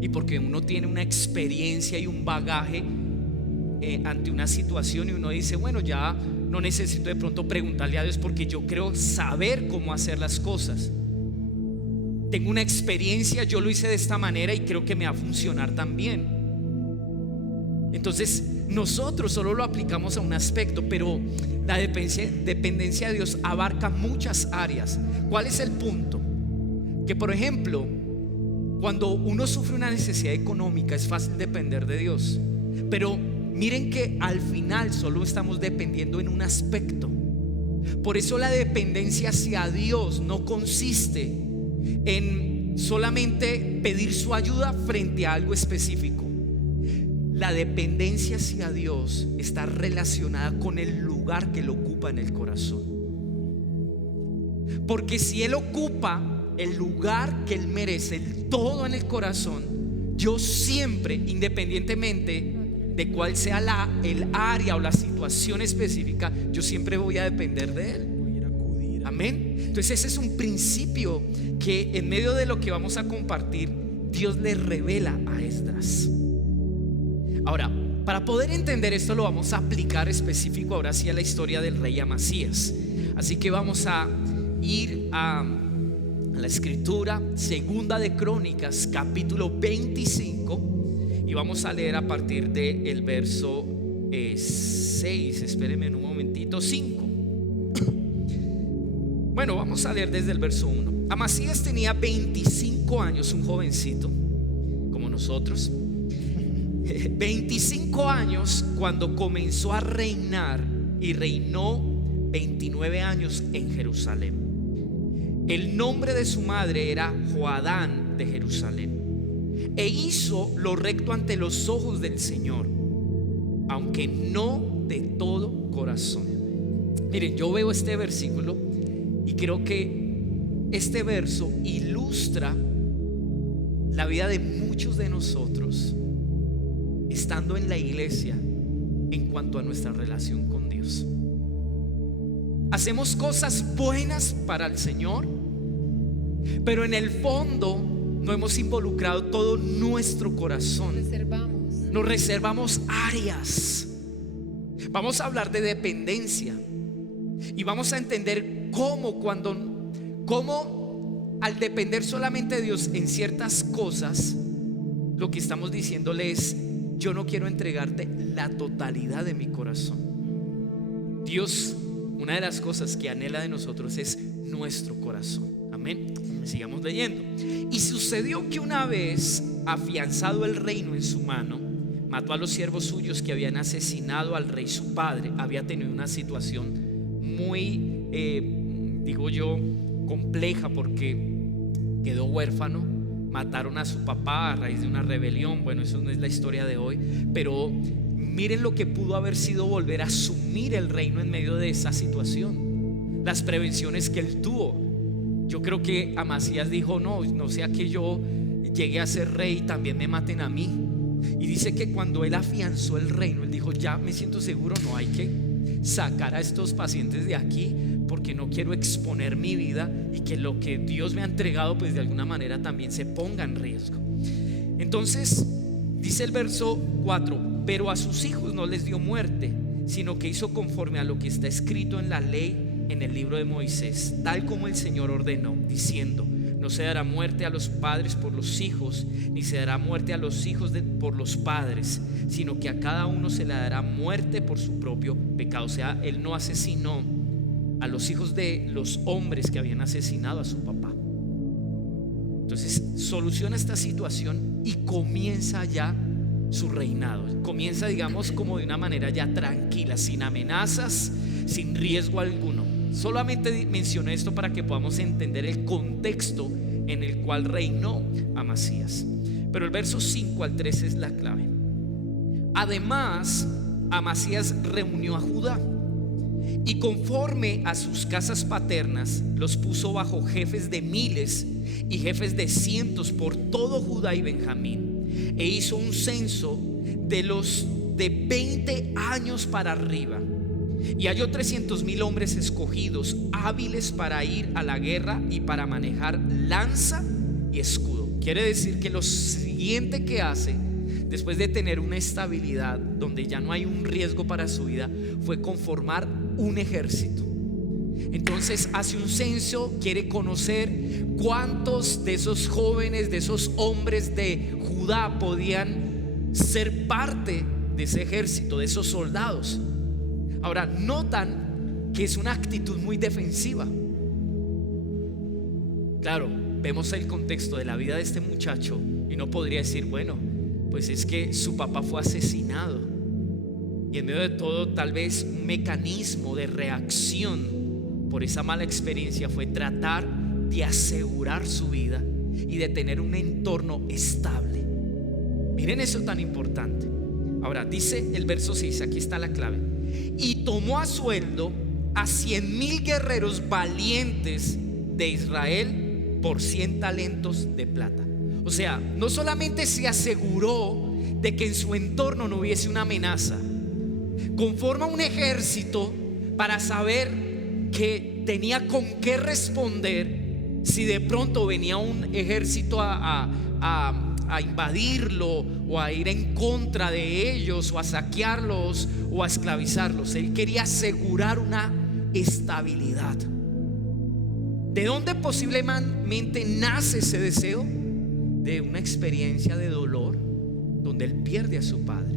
y porque uno tiene una experiencia y un bagaje ante una situación, y uno dice: bueno, ya no necesito de pronto preguntarle a Dios porque yo creo saber cómo hacer las cosas. Tengo una experiencia, yo lo hice de esta manera y creo que me va a funcionar también. Entonces nosotros solo lo aplicamos a un aspecto, pero la dependencia de Dios abarca muchas áreas. ¿Cuál es el punto? Que, por ejemplo, cuando uno sufre una necesidad económica, es fácil depender de Dios, pero miren que al final solo estamos dependiendo en un aspecto. Por eso la dependencia hacia Dios no consiste en solamente pedir su ayuda frente a algo específico. La dependencia hacia Dios está relacionada con el lugar que Él ocupa en el corazón. Porque si Él ocupa el lugar que Él merece, el todo en el corazón, yo siempre, independientemente de cuál sea el área o la situación específica, yo siempre voy a depender de Él. Amén. Entonces ese es un principio que en medio de lo que vamos a compartir, Dios le revela a Esdras. Ahora, para poder entender esto, lo vamos a aplicar específico ahora sí a la historia del rey Amasías. Así que vamos a ir a la escritura, segunda de Crónicas, capítulo 25, y vamos a leer a partir del verso 6. Espérenme un momentito, 5. Bueno, vamos a leer desde el verso 1. Amasías tenía 25 años, un jovencito como nosotros. 25 años cuando comenzó a reinar, y reinó 29 años en Jerusalén. El nombre de su madre era Joadán de Jerusalén, e hizo lo recto ante los ojos del Señor, aunque no de todo corazón. Miren, yo veo este versículo y creo que este verso ilustra la vida de muchos de nosotros estando en la iglesia en cuanto a nuestra relación con Dios. Hacemos cosas buenas para el Señor, pero en el fondo no hemos involucrado todo nuestro corazón. Nos reservamos áreas. Vamos a hablar de dependencia y vamos a entender cómo al depender solamente de Dios en ciertas cosas, lo que estamos diciéndole es: yo no quiero entregarte la totalidad de mi corazón. Dios una de las cosas que anhela de nosotros es nuestro corazón. Amén. Sigamos leyendo. Y sucedió que una vez afianzado el reino en su mano, mató a los siervos suyos que habían asesinado al rey su padre. Había tenido una situación muy, digo yo, compleja, porque quedó huérfano. Mataron a su papá a raíz de una rebelión. Bueno, eso no es la historia de hoy, pero miren lo que pudo haber sido volver a asumir el reino en medio de esa situación. Las prevenciones que él tuvo. Yo creo que Amasías dijo: no sea que yo llegue a ser rey y también me maten a mí. Y dice que cuando él afianzó el reino, él dijo: ya me siento seguro, no hay que sacar a estos pacientes de aquí, porque no quiero exponer mi vida y que lo que Dios me ha entregado pues de alguna manera también se ponga en riesgo. Entonces dice el verso 4: pero a sus hijos no les dio muerte, sino que hizo conforme a lo que está escrito en la ley, en el libro de Moisés, tal como el Señor ordenó, diciendo: no se dará muerte a los padres por los hijos, ni se dará muerte a los hijos por los padres, sino que a cada uno se le dará muerte por su propio pecado. O sea, él no asesinó a los hijos de los hombres que habían asesinado a su papá. Entonces soluciona esta situación y comienza ya su reinado. Comienza, digamos, como de una manera ya tranquila, sin amenazas, sin riesgo alguno. Solamente mencioné esto para que podamos entender el contexto en el cual reinó Amasías. Pero el verso 5 al 13 es la clave. Además, Amasías reunió a Judá y conforme a sus casas paternas los puso bajo jefes de miles y jefes de cientos por todo Judá y Benjamín, e hizo un censo de los de 20 años para arriba, y halló 300,000 hombres escogidos, hábiles para ir a la guerra y para manejar lanza y escudo. Quiere decir que lo siguiente que hace, después de tener una estabilidad donde ya no hay un riesgo para su vida, fue conformar un ejército. Entonces hace un censo, quiere conocer cuántos de esos jóvenes, de esos hombres de Judá podían ser parte de ese ejército, de esos soldados. Ahora, notan que es una actitud muy defensiva. Claro, vemos el contexto de la vida de este muchacho y no podría decir: bueno, pues es que su papá fue asesinado, y en medio de todo tal vez un mecanismo de reacción por esa mala experiencia fue tratar de asegurar su vida y de tener un entorno estable. Miren eso tan importante. Ahora dice el verso 6, aquí está la clave: y tomó a sueldo a 100,000 guerreros valientes de Israel por 100 talentos de plata. O sea, no solamente se aseguró de que en su entorno no hubiese una amenaza, conforma un ejército para saber que tenía con qué responder si de pronto venía un ejército a invadirlo, o a ir en contra de ellos, o a saquearlos, o a esclavizarlos. Él quería asegurar una estabilidad. ¿De dónde posiblemente nace ese deseo? De una experiencia de dolor donde él pierde a su padre.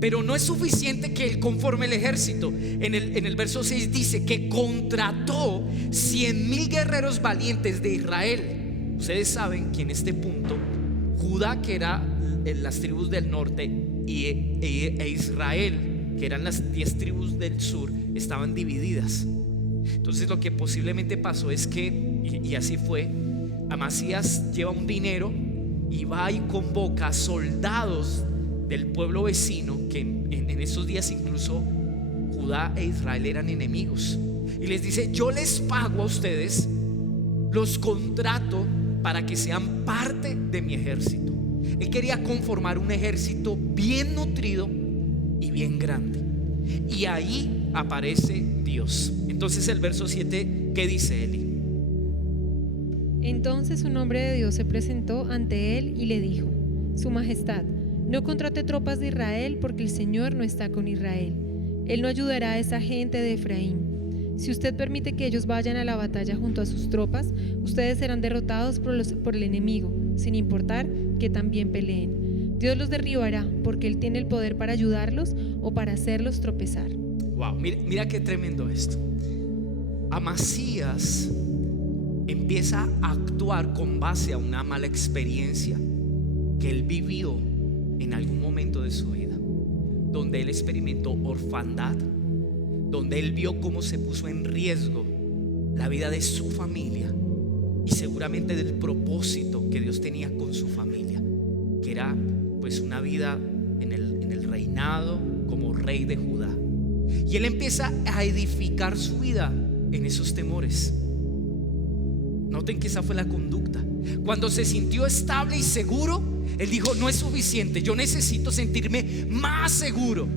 Pero no es suficiente que él conforme el ejército. En el verso 6 dice que contrató 100,000 guerreros valientes de Israel. Ustedes saben que en este punto Judá, que era las tribus del norte, e Israel, que eran las 10 tribus del sur, estaban divididas. Entonces lo que posiblemente pasó es que, y así fue, Amasías lleva un dinero y va y convoca a soldados del pueblo vecino, que en esos días incluso Judá e Israel eran enemigos, y les dice: yo les pago a ustedes, los contrato para que sean parte de mi ejército. Él quería conformar un ejército bien nutrido y bien grande, y ahí aparece Dios. Entonces el verso 7, ¿qué dice Eli? Entonces un hombre de Dios se presentó ante él y le dijo: Su majestad, no contrate tropas de Israel, porque el Señor no está con Israel. Él no ayudará a esa gente de Efraín. Si usted permite que ellos vayan a la batalla junto a sus tropas, ustedes serán derrotados por el enemigo, sin importar que también peleen. Dios los derribará, porque Él tiene el poder para ayudarlos o para hacerlos tropezar. Wow, mira qué tremendo esto. Amasías empieza a actuar con base a una mala experiencia que él vivió en algún momento de su vida, donde él experimentó orfandad, donde él vio cómo se puso en riesgo la vida de su familia y seguramente del propósito que Dios tenía con su familia, que era pues una vida en el reinado como rey de Judá. Y él empieza a edificar su vida en esos temores. Noten que esa fue la conducta. Cuando se sintió estable y seguro, él dijo: no es suficiente, yo necesito sentirme más seguro.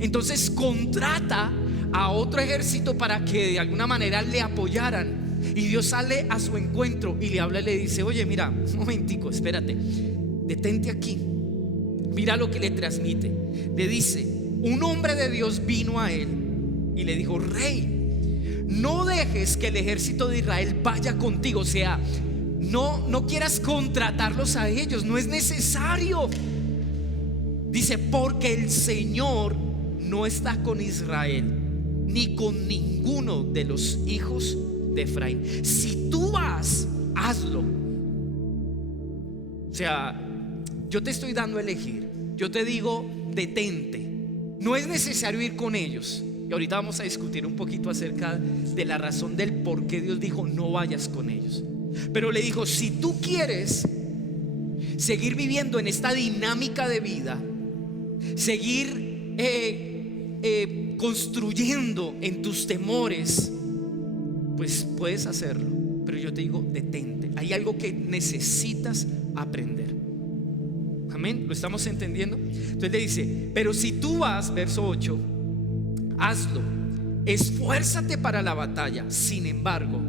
Entonces contrata a otro ejército para que de alguna manera le apoyaran. Y Dios sale a su encuentro y le habla y le dice: oye, mira, un momentico, espérate, detente aquí. Mira lo que le transmite. Le dice: un hombre de Dios vino a él y le dijo: rey, no dejes que el ejército de Israel vaya contigo. O sea, no quieras contratarlos a ellos, no es necesario. Dice: porque el Señor no está con Israel, ni con ninguno de los hijos de Efraín. Si tú vas, hazlo. O sea, yo te estoy dando a elegir. Yo te digo: detente. No es necesario ir con ellos. Y ahorita vamos a discutir un poquito acerca de la razón del por qué Dios dijo: no vayas con ellos. Pero le dijo: si tú quieres seguir viviendo en esta dinámica de vida, seguir construyendo en tus temores, pues puedes hacerlo. Pero yo te digo: detente. Hay algo que necesitas aprender. Amén, ¿lo estamos entendiendo? Entonces le dice: pero si tú vas, verso 8, hazlo, esfuérzate para la batalla. Sin embargo,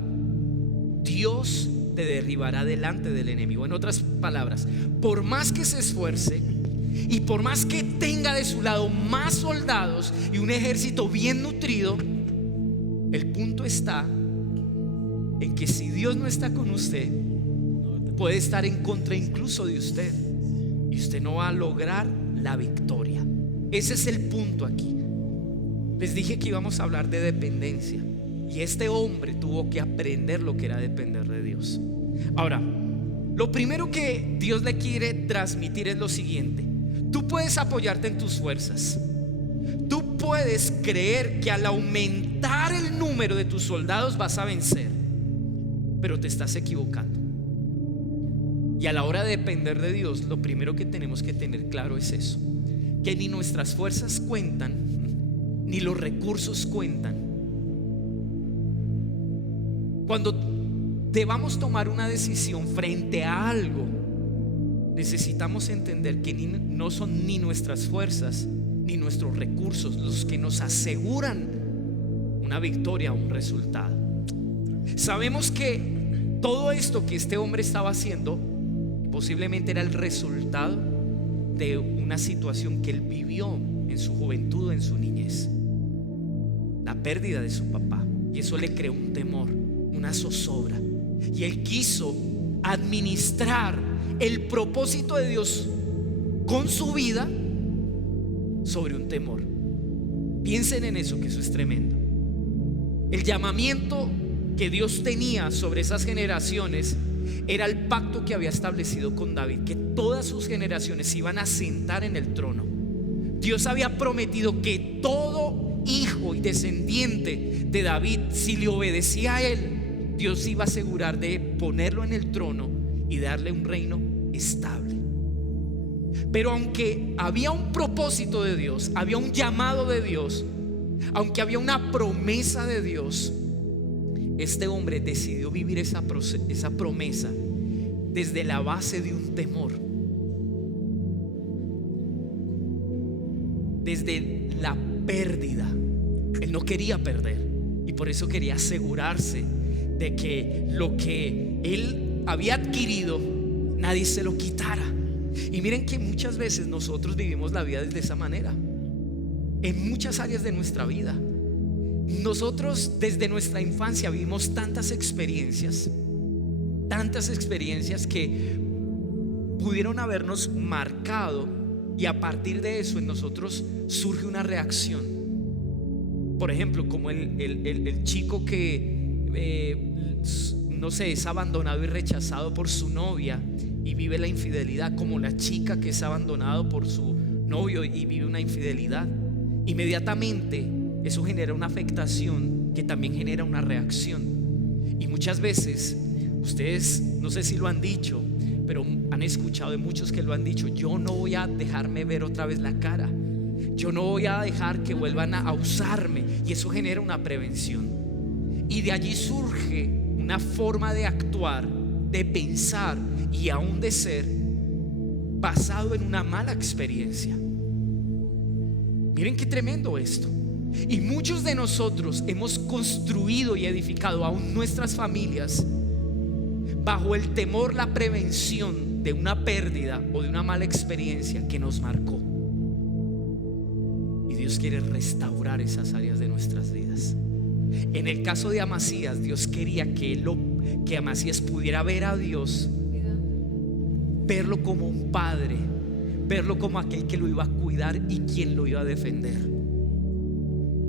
Dios te derribará delante del enemigo. En otras palabras, por más que se esfuerce y por más que tenga de su lado más soldados y un ejército bien nutrido, el punto está en que si Dios no está con usted, puede estar en contra incluso de usted, y usted no va a lograr la victoria. Ese es el punto aquí. Les dije que íbamos a hablar de dependencia, y este hombre tuvo que aprender lo que era depender de Dios. Ahora, lo primero que Dios le quiere transmitir es lo siguiente: tú puedes apoyarte en tus fuerzas, tú puedes creer que al aumentar el número de tus soldados vas a vencer, pero te estás equivocando. Y a la hora de depender de Dios, lo primero que tenemos que tener claro es eso: que ni nuestras fuerzas cuentan, ni los recursos cuentan. Cuando debamos tomar una decisión frente a algo, necesitamos entender que no son ni nuestras fuerzas ni nuestros recursos los que nos aseguran una victoria o un resultado. Sabemos que todo esto que este hombre estaba haciendo posiblemente era el resultado de una situación que él vivió en su juventud, en su niñez, la pérdida de su papá, y eso le creó un temor, una zozobra, y él quiso administrar el propósito de Dios con su vida sobre un temor. Piensen en eso, que eso es tremendo. El llamamiento que Dios tenía sobre esas generaciones era el pacto que había establecido con David, que todas sus generaciones se iban a sentar en el trono. Dios había prometido que todo hijo y descendiente de David, si le obedecía a él, Dios iba a asegurar de ponerlo en el trono y darle un reino estable. Pero aunque había un propósito de Dios, había un llamado de Dios, aunque había una promesa de Dios, este hombre decidió vivir esa promesa desde la base de un temor, desde la pérdida. Él no quería perder, y por eso quería asegurarse de que lo que él había adquirido nadie se lo quitara. Y miren que muchas veces nosotros vivimos la vida de esa manera, en muchas áreas de nuestra vida. Nosotros desde nuestra infancia vivimos tantas experiencias que pudieron habernos marcado, y a partir de eso en nosotros surge una reacción. Por ejemplo, como el chico que, no sé, es abandonado y rechazado por su novia y vive la infidelidad, como la chica que es abandonado por su novio y vive una infidelidad. Inmediatamente eso genera una afectación que también genera una reacción. Y muchas veces ustedes, no sé si lo han dicho, pero han escuchado de muchos que lo han dicho: yo no voy a dejarme ver otra vez la cara, yo no voy a dejar que vuelvan a usarme. Y eso genera una prevención. Y de allí surge una forma de actuar, de pensar y aún de ser basado en una mala experiencia. Miren qué tremendo esto. Y muchos de nosotros hemos construido y edificado aún nuestras familias bajo el temor, la prevención de una pérdida o de una mala experiencia que nos marcó. Y Dios quiere restaurar esas áreas de nuestras vidas. En el caso de Amasías, Dios quería que Amasías pudiera ver a Dios, verlo como un padre, verlo como aquel que lo iba a cuidar y quien lo iba a defender.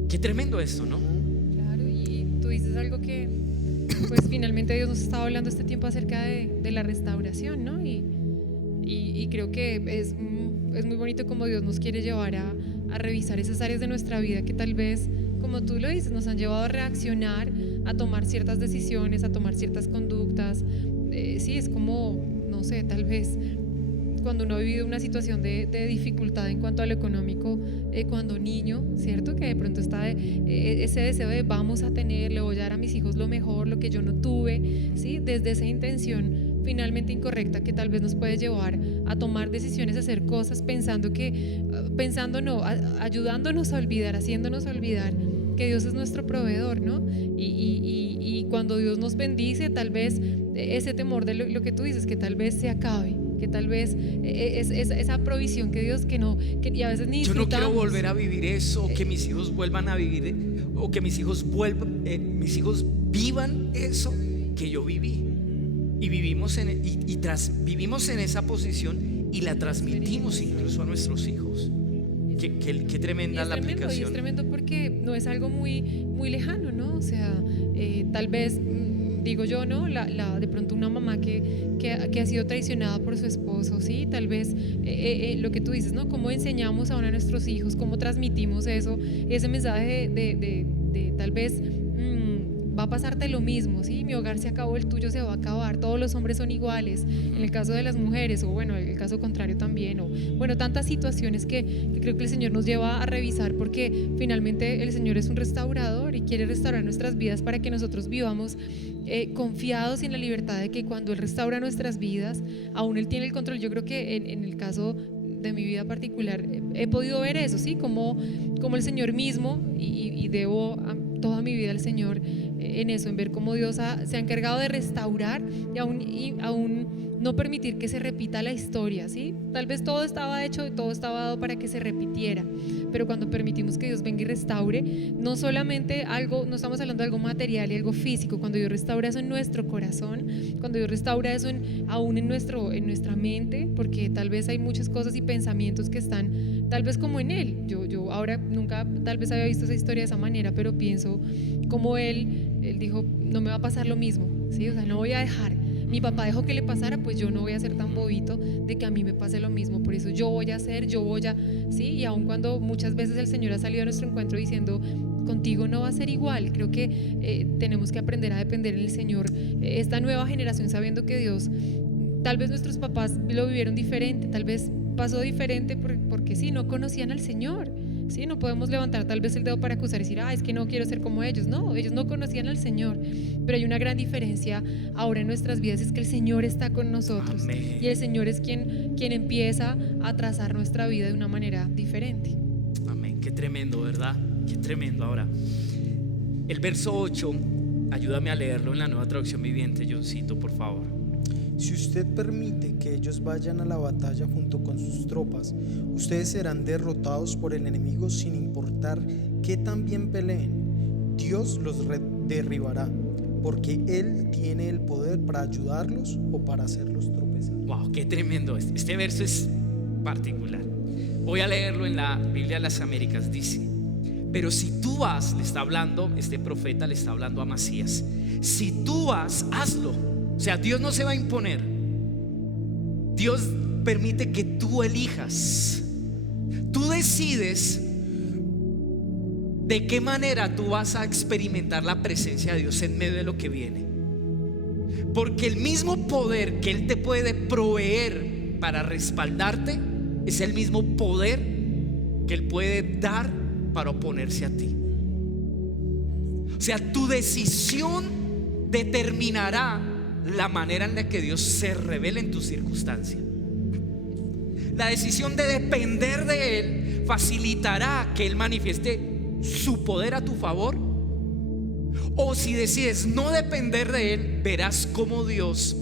Qué tremendo esto, ¿no? Claro, y tú dices algo que pues finalmente Dios nos estaba hablando este tiempo acerca de la restauración, ¿no? Y creo que es muy bonito como Dios nos quiere llevar a revisar esas áreas de nuestra vida que tal vez, como tú lo dices, nos han llevado a reaccionar, a tomar ciertas decisiones, a tomar ciertas conductas. Sí, es como, no sé, tal vez cuando uno ha vivido una situación de dificultad en cuanto a lo económico, cuando niño, ¿cierto? Que de pronto está ese deseo de vamos a tener, le voy a dar a mis hijos lo mejor, lo que yo no tuve, ¿sí? Desde esa intención finalmente incorrecta que tal vez nos puede llevar a tomar decisiones, a hacer cosas ayudándonos a olvidar, haciéndonos olvidar que Dios es nuestro proveedor, ¿no? Y cuando Dios nos bendice, tal vez ese temor de lo que tú dices, que tal vez se acabe, que tal vez esa provisión que Dios y a veces ni yo no disfrutamos. quiero volver a vivir eso, o que mis hijos vuelvan a vivir, o que mis hijos vivan eso que yo viví. Y vivimos en esa posición y la transmitimos incluso a nuestros hijos. Qué tremenda la aplicación. Y es tremendo porque no es algo muy, muy lejano, ¿no? O sea, tal vez, digo yo, ¿no? De pronto una mamá que ha sido traicionada por su esposo, ¿sí? Tal vez lo que tú dices, ¿no? Cómo enseñamos a nuestros hijos, cómo transmitimos eso, ese mensaje de tal vez va a pasarte lo mismo, ¿sí? Mi hogar se acabó, el tuyo se va a acabar, todos los hombres son iguales, en el caso de las mujeres, o bueno, el caso contrario también, o bueno, tantas situaciones que creo que el Señor nos lleva a revisar, porque finalmente el Señor es un restaurador y quiere restaurar nuestras vidas para que nosotros vivamos confiados y en la libertad de que cuando Él restaura nuestras vidas, aún Él tiene el control. Yo creo que en el caso de mi vida particular he podido ver eso, ¿sí? Como el Señor mismo, y debo toda mi vida al Señor en eso, en ver cómo Dios se ha encargado de restaurar y aún no permitir que se repita la historia, ¿sí? Tal vez todo estaba hecho y todo estaba dado para que se repitiera, pero cuando permitimos que Dios venga y restaure, no solamente algo, no estamos hablando de algo material y algo físico, cuando Dios restaura eso en nuestro corazón, cuando Dios restaura eso aún en nuestra mente, porque tal vez hay muchas cosas y pensamientos que están tal vez como en Él. Yo ahora nunca tal vez había visto esa historia de esa manera, pero pienso como Él dijo, no me va a pasar lo mismo, ¿sí? O sea, no voy a dejar. Mi papá dejó que le pasara, pues yo no voy a ser tan bobito de que a mí me pase lo mismo. Por eso yo voy a hacer, ¿sí? Y aun cuando muchas veces el Señor ha salido a nuestro encuentro diciendo, contigo no va a ser igual, creo que tenemos que aprender a depender del Señor. Esta nueva generación, sabiendo que Dios, tal vez nuestros papás lo vivieron diferente, tal vez pasó diferente porque sí, no conocían al Señor. Sí, no podemos levantar tal vez el dedo para acusar y decir, es que no quiero ser como ellos. No, ellos no conocían al Señor, pero hay una gran diferencia ahora en nuestras vidas, es que el Señor está con nosotros. Amén. Y el Señor es quien empieza a trazar nuestra vida de una manera diferente. Amén, qué tremendo, ¿verdad? Qué tremendo. Ahora, el verso 8, ayúdame a leerlo en la Nueva Traducción Viviente, Johncito, por favor. Si usted permite que ellos vayan a la batalla junto con sus tropas, ustedes serán derrotados por el enemigo sin importar qué tan bien peleen. Dios los derribará, porque Él tiene el poder para ayudarlos o para hacerlos tropezar. Wow, qué tremendo. Este verso es particular. Voy a leerlo en la Biblia de las Américas. Dice: Pero si tú vas, le está hablando, este profeta le está hablando a Amasías, si tú vas, hazlo. O sea, Dios no se va a imponer. Dios permite que tú elijas. Tú decides de qué manera tú vas a experimentar la presencia de Dios en medio de lo que viene. Porque el mismo poder que Él te puede proveer para respaldarte es el mismo poder que Él puede dar para oponerse a ti. O sea, tu decisión determinará la manera en la que Dios se revela en tu circunstancia. La decisión de depender de Él facilitará que Él manifieste su poder a tu favor. O si decides no depender de Él, verás cómo Dios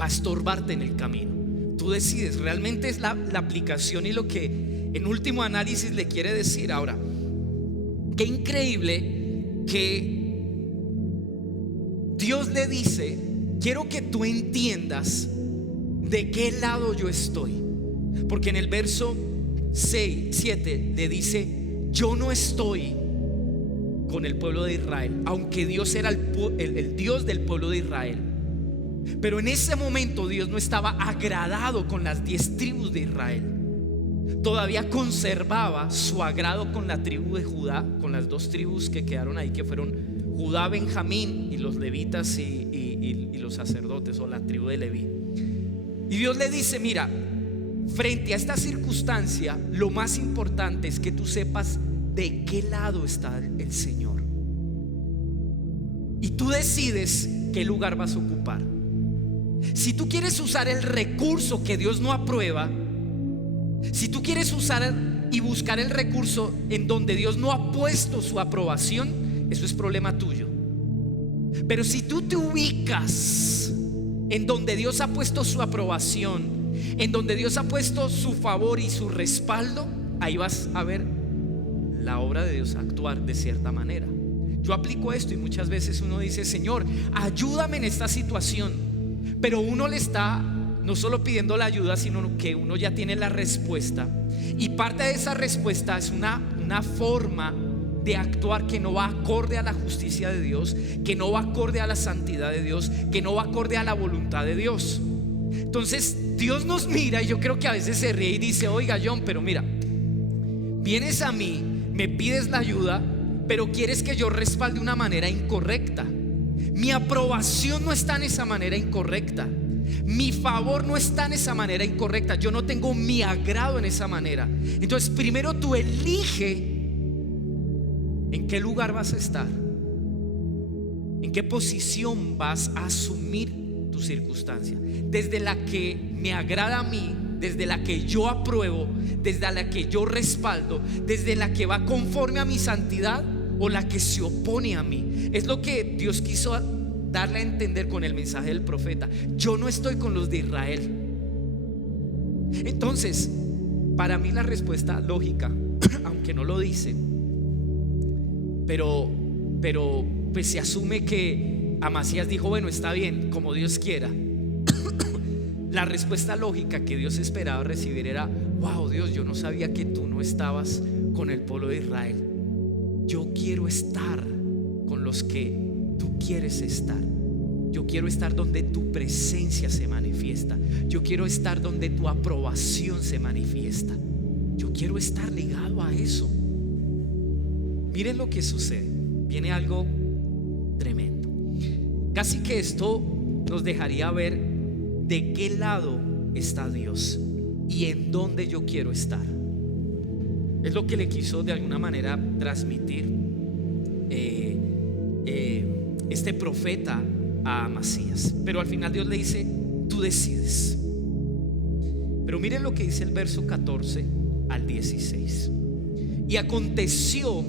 va a estorbarte en el camino. Tú decides, realmente es la aplicación y lo que en último análisis le quiere decir. Ahora, qué increíble que Dios le dice: quiero que tú entiendas de qué lado yo estoy. Porque en el verso 7 le dice: yo no estoy con el pueblo de Israel, aunque Dios era el Dios del pueblo de Israel. Pero en ese momento Dios no estaba agradado con las 10 tribus de Israel. Todavía conservaba su agrado con la tribu de Judá, con las 2 tribus que quedaron ahí, que fueron Judá, Benjamín y los levitas y los sacerdotes, o la tribu de Leví. Y Dios le dice: mira, frente a esta circunstancia, lo más importante es que tú sepas de qué lado está el Señor. Y tú decides qué lugar vas a ocupar. Si tú quieres usar el recurso que Dios no aprueba, si tú quieres usar y buscar el recurso en donde Dios no ha puesto su aprobación, eso es problema tuyo. Pero si tú te ubicas en donde Dios ha puesto su aprobación, en donde Dios ha puesto su favor y su respaldo, ahí vas a ver la obra de Dios actuar de cierta manera. Yo aplico esto y muchas veces uno dice: Señor, ayúdame en esta situación. Pero uno le está no solo pidiendo la ayuda, sino que uno ya tiene la respuesta. Y parte de esa respuesta es una forma de actuar que no va acorde a la justicia de Dios, que no va acorde a la santidad de Dios, que no va acorde a la voluntad de Dios. Entonces Dios nos mira y yo creo que a veces se ríe y dice: oiga, John, pero mira, vienes a mí, me pides la ayuda, pero quieres que yo respalde de una manera incorrecta. Mi aprobación no está en esa manera incorrecta. Mi favor no está en esa manera incorrecta. Yo no tengo mi agrado en esa manera. Entonces primero tú elige en qué lugar vas a estar, en qué posición vas a asumir tu circunstancia, desde la que me agrada a mí, desde la que yo apruebo, desde la que yo respaldo, desde la que va conforme a mi santidad, o la que se opone a mí. Es lo que Dios quiso darle a entender con el mensaje del profeta. Yo no estoy con los de Israel. Entonces, para mí la respuesta lógica, aunque no lo dice, pero pues se asume que Amasías dijo: bueno, está bien, como Dios quiera. La respuesta lógica que Dios esperaba recibir era: wow, Dios, yo no sabía que tú no estabas con el pueblo de Israel. Yo quiero estar con los que tú quieres estar. Yo quiero estar donde tu presencia se manifiesta. Yo quiero estar donde tu aprobación se manifiesta. Yo quiero estar ligado a eso. Miren lo que sucede. Viene algo tremendo. Casi que esto nos dejaría ver de qué lado está Dios y en dónde yo quiero estar. Es lo que le quiso de alguna manera transmitir este profeta a Amasías. Pero al final Dios le dice: tú decides. Pero miren lo que dice el verso 14 al 16. Y aconteció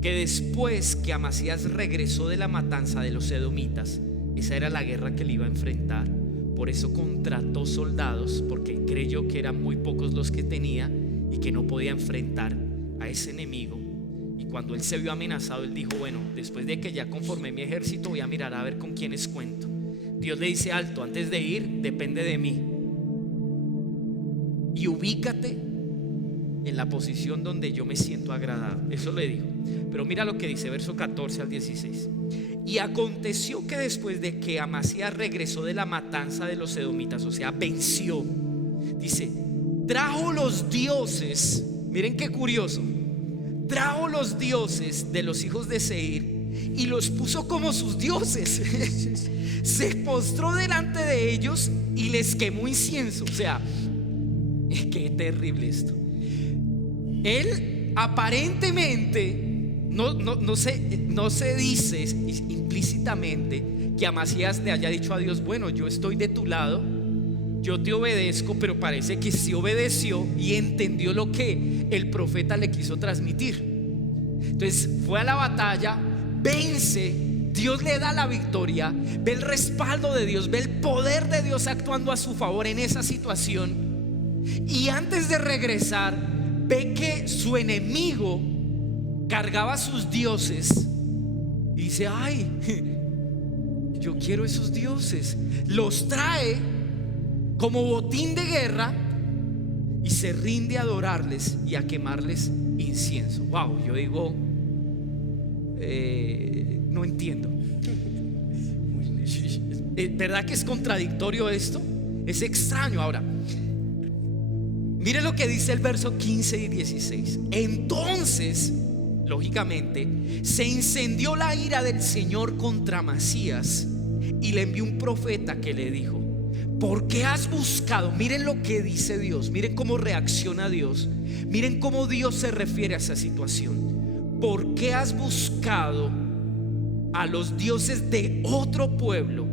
que después que Amasías regresó de la matanza de los edomitas, esa era la guerra que le iba a enfrentar, por eso contrató soldados, porque creyó que eran muy pocos los que tenía y que no podía enfrentar a ese enemigo. Y cuando él se vio amenazado, él dijo: bueno, después de que ya conformé mi ejército, voy a mirar a ver con quiénes cuento. Dios le dice: alto, antes de ir, depende de mí. Y ubícate en la posición donde yo me siento agradado. Eso le dijo. Pero mira lo que dice, verso 14 al 16. Y aconteció que después de que Amasías regresó de la matanza de los edomitas, o sea, venció, dice, trajo los dioses, miren qué curioso, trajo los dioses de los hijos de Seir y los puso como sus dioses. Se postró delante de ellos y les quemó incienso. O sea, qué terrible esto. Él aparentemente no se dice implícitamente que Amasías le haya dicho a Dios, bueno, yo estoy de tu lado, yo te obedezco, pero parece que sí obedeció y entendió lo que el profeta le quiso transmitir. Entonces fue a la batalla, vence, Dios le da la victoria, ve el respaldo de Dios, ve el poder de Dios actuando a su favor en esa situación, y antes de regresar ve que su enemigo cargaba sus dioses y dice, ay, yo quiero esos dioses. Los trae como botín de guerra y se rinde a adorarles y a quemarles incienso. Wow, yo digo, no entiendo. ¿Verdad que es contradictorio esto? Es extraño. Ahora, mire lo que dice el verso 15 y 16. Entonces, lógicamente, se incendió la ira del Señor contra Amasías y le envió un profeta que le dijo, ¿por qué has buscado? Miren lo que dice Dios, miren cómo reacciona Dios, miren cómo Dios se refiere a esa situación. ¿Por qué has buscado a los dioses de otro pueblo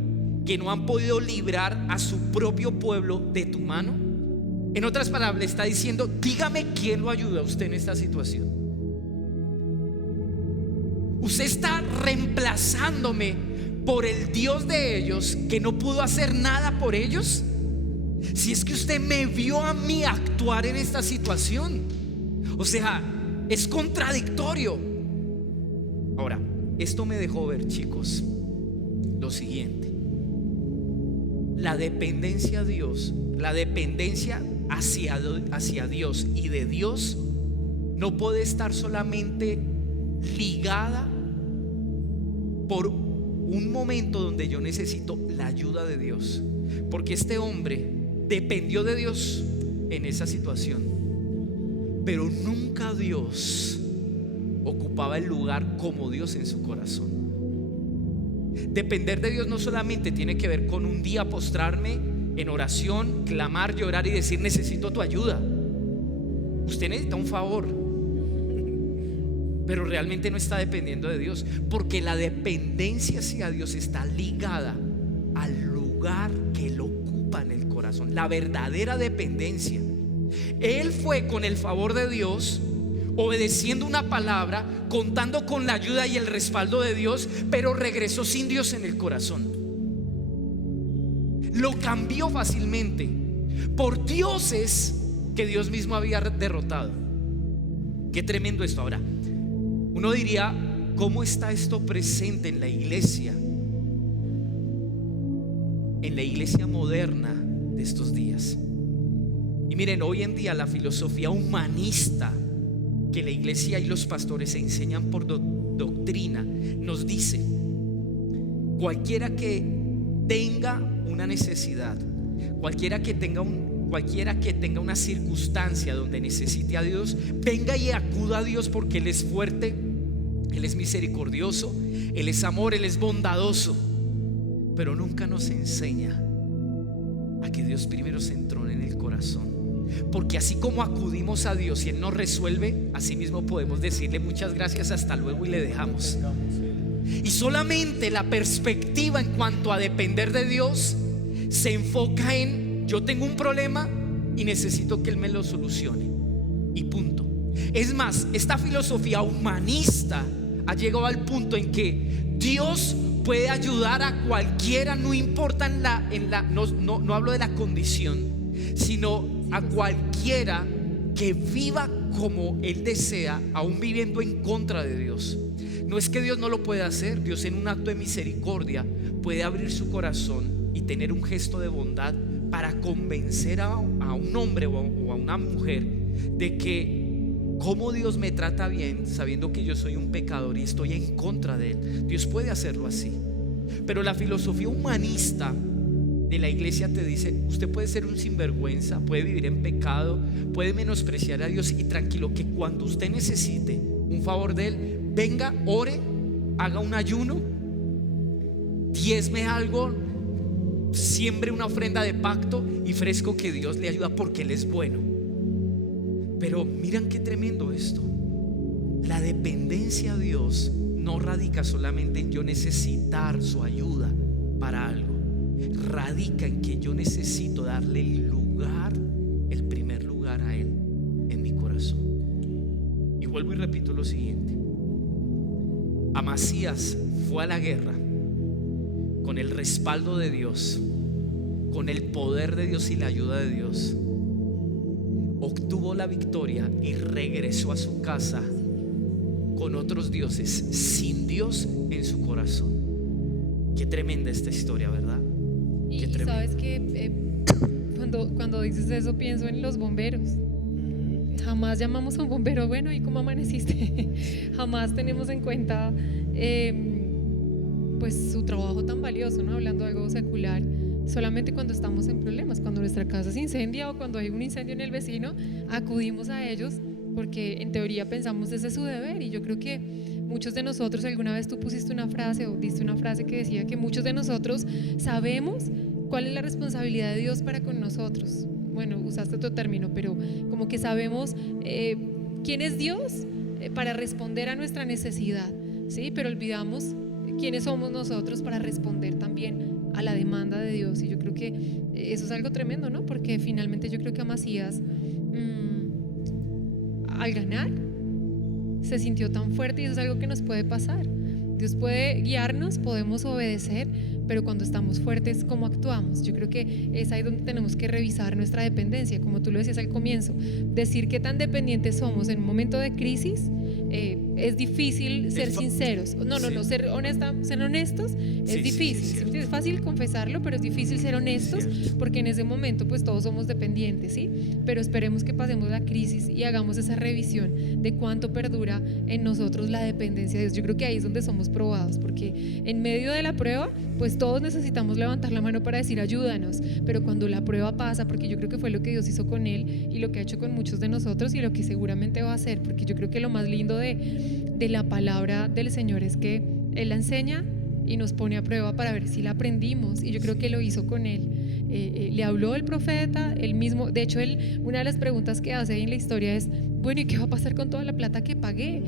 que no han podido librar a su propio pueblo de tu mano? En otras palabras, le está diciendo, dígame quién lo ayuda a usted en esta situación. Usted está reemplazándome por el Dios de ellos que no pudo hacer nada por ellos. Si es que usted me vio a mí actuar en esta situación, o sea, es contradictorio. Ahora, esto me dejó ver, chicos, lo siguiente: la dependencia a Dios, la dependencia hacia Dios y de Dios no puede estar solamente ligada por un momento donde yo necesito la ayuda de Dios, porque este hombre dependió de Dios en esa situación, pero nunca Dios ocupaba el lugar como Dios en su corazón. Depender de Dios no solamente tiene que ver con un día postrarme en oración, clamar, llorar y decir, necesito tu ayuda. Usted necesita un favor, pero realmente no está dependiendo de Dios, porque la dependencia hacia Dios está ligada al lugar que Él ocupa en el corazón, la verdadera dependencia. Él fue con el favor de Dios, obedeciendo una palabra, contando con la ayuda y el respaldo de Dios, pero regresó sin Dios en el corazón. Lo cambió fácilmente por dioses que Dios mismo había derrotado. Qué tremendo esto. Ahora, uno diría, ¿cómo está esto presente en la iglesia? En la iglesia moderna de estos días. Y miren, hoy en día la filosofía humanista que la iglesia y los pastores enseñan por doctrina nos dice: cualquiera que tenga una necesidad, cualquiera que tenga una circunstancia donde necesite a Dios, venga y acuda a Dios, porque Él es fuerte, Él es misericordioso, Él es amor, Él es bondadoso. Pero nunca nos enseña a que Dios primero se entrone en el corazón, porque así como acudimos a Dios y Él nos resuelve, así mismo podemos decirle muchas gracias, hasta luego, y le dejamos. Y solamente la perspectiva en cuanto a depender de Dios se enfoca en: yo tengo un problema y necesito que Él me lo solucione, y punto. Es más, esta filosofía humanista ha llegado al punto en que Dios puede ayudar a cualquiera, no importa no hablo de la condición, sino a cualquiera que viva como Él desea, aún viviendo en contra de Dios. No es que Dios no lo pueda hacer. Dios, en un acto de misericordia, puede abrir su corazón y tener un gesto de bondad para convencer a un hombre o a una mujer de que cómo Dios me trata bien sabiendo que yo soy un pecador y estoy en contra de Él. Dios puede hacerlo así. Pero la filosofía humanista de la iglesia te dice: usted puede ser un sinvergüenza, puede vivir en pecado, puede menospreciar a Dios, y tranquilo, que cuando usted necesite un favor de Él, venga, ore, haga un ayuno, diezme algo, siembre una ofrenda de pacto y fresco, que Dios le ayuda porque Él es bueno. Pero miran qué tremendo esto. La dependencia a Dios no radica solamente en yo necesitar su ayuda para algo, radica en que yo necesito darle el lugar, el primer lugar a Él en mi corazón. Y vuelvo y repito lo siguiente: Amasías fue a la guerra con el respaldo de Dios, con el poder de Dios y la ayuda de Dios. Obtuvo la victoria y regresó a su casa con otros dioses, sin Dios en su corazón. Qué tremenda esta historia, ¿verdad? Y Qué tremendo. sabes que cuando dices eso pienso en los bomberos. Jamás llamamos a un bombero, bueno, ¿y cómo amaneciste? Jamás tenemos en cuenta pues su trabajo tan valioso, ¿no? Hablando de algo secular. Solamente cuando estamos en problemas, cuando nuestra casa se incendia o cuando hay un incendio en el vecino, acudimos a ellos porque en teoría pensamos ese es su deber. Y yo creo que muchos de nosotros, alguna vez tú pusiste una frase o diste una frase que decía que muchos de nosotros sabemos cuál es la responsabilidad de Dios para con nosotros. Bueno, usaste otro término, pero como que sabemos quién es Dios para responder a nuestra necesidad, ¿sí? Pero olvidamos quiénes somos nosotros para responder también a la demanda de Dios. Y yo creo que eso es algo tremendo, ¿no? Porque finalmente yo creo que Amasías al ganar se sintió tan fuerte, y eso es algo que nos puede pasar. Dios puede guiarnos, podemos obedecer, pero cuando estamos fuertes, ¿cómo actuamos? Yo creo que es ahí donde tenemos que revisar nuestra dependencia, como tú lo decías al comienzo. Decir qué tan dependientes somos en un momento de crisis, es difícil ser sinceros. No, ser honestos es difícil. Sí, es fácil confesarlo, pero es difícil ser honestos, porque en ese momento pues todos somos dependientes, ¿sí? Pero esperemos que pasemos la crisis y hagamos esa revisión de cuánto perdura en nosotros la dependencia de Dios. Yo creo que ahí es donde somos probados, porque en medio de la prueba pues todos necesitamos levantar la mano para decir ayúdanos, pero cuando la prueba pasa, porque yo creo que fue lo que Dios hizo con él y lo que ha hecho con muchos de nosotros y lo que seguramente va a hacer, porque yo creo que lo más lindo de la palabra del Señor es que Él la enseña y nos pone a prueba para ver si la aprendimos, y yo creo que lo hizo con él. Le habló el profeta, él mismo, de hecho una de las preguntas que hace ahí en la historia es: bueno, ¿y qué va a pasar con toda la plata que pagué?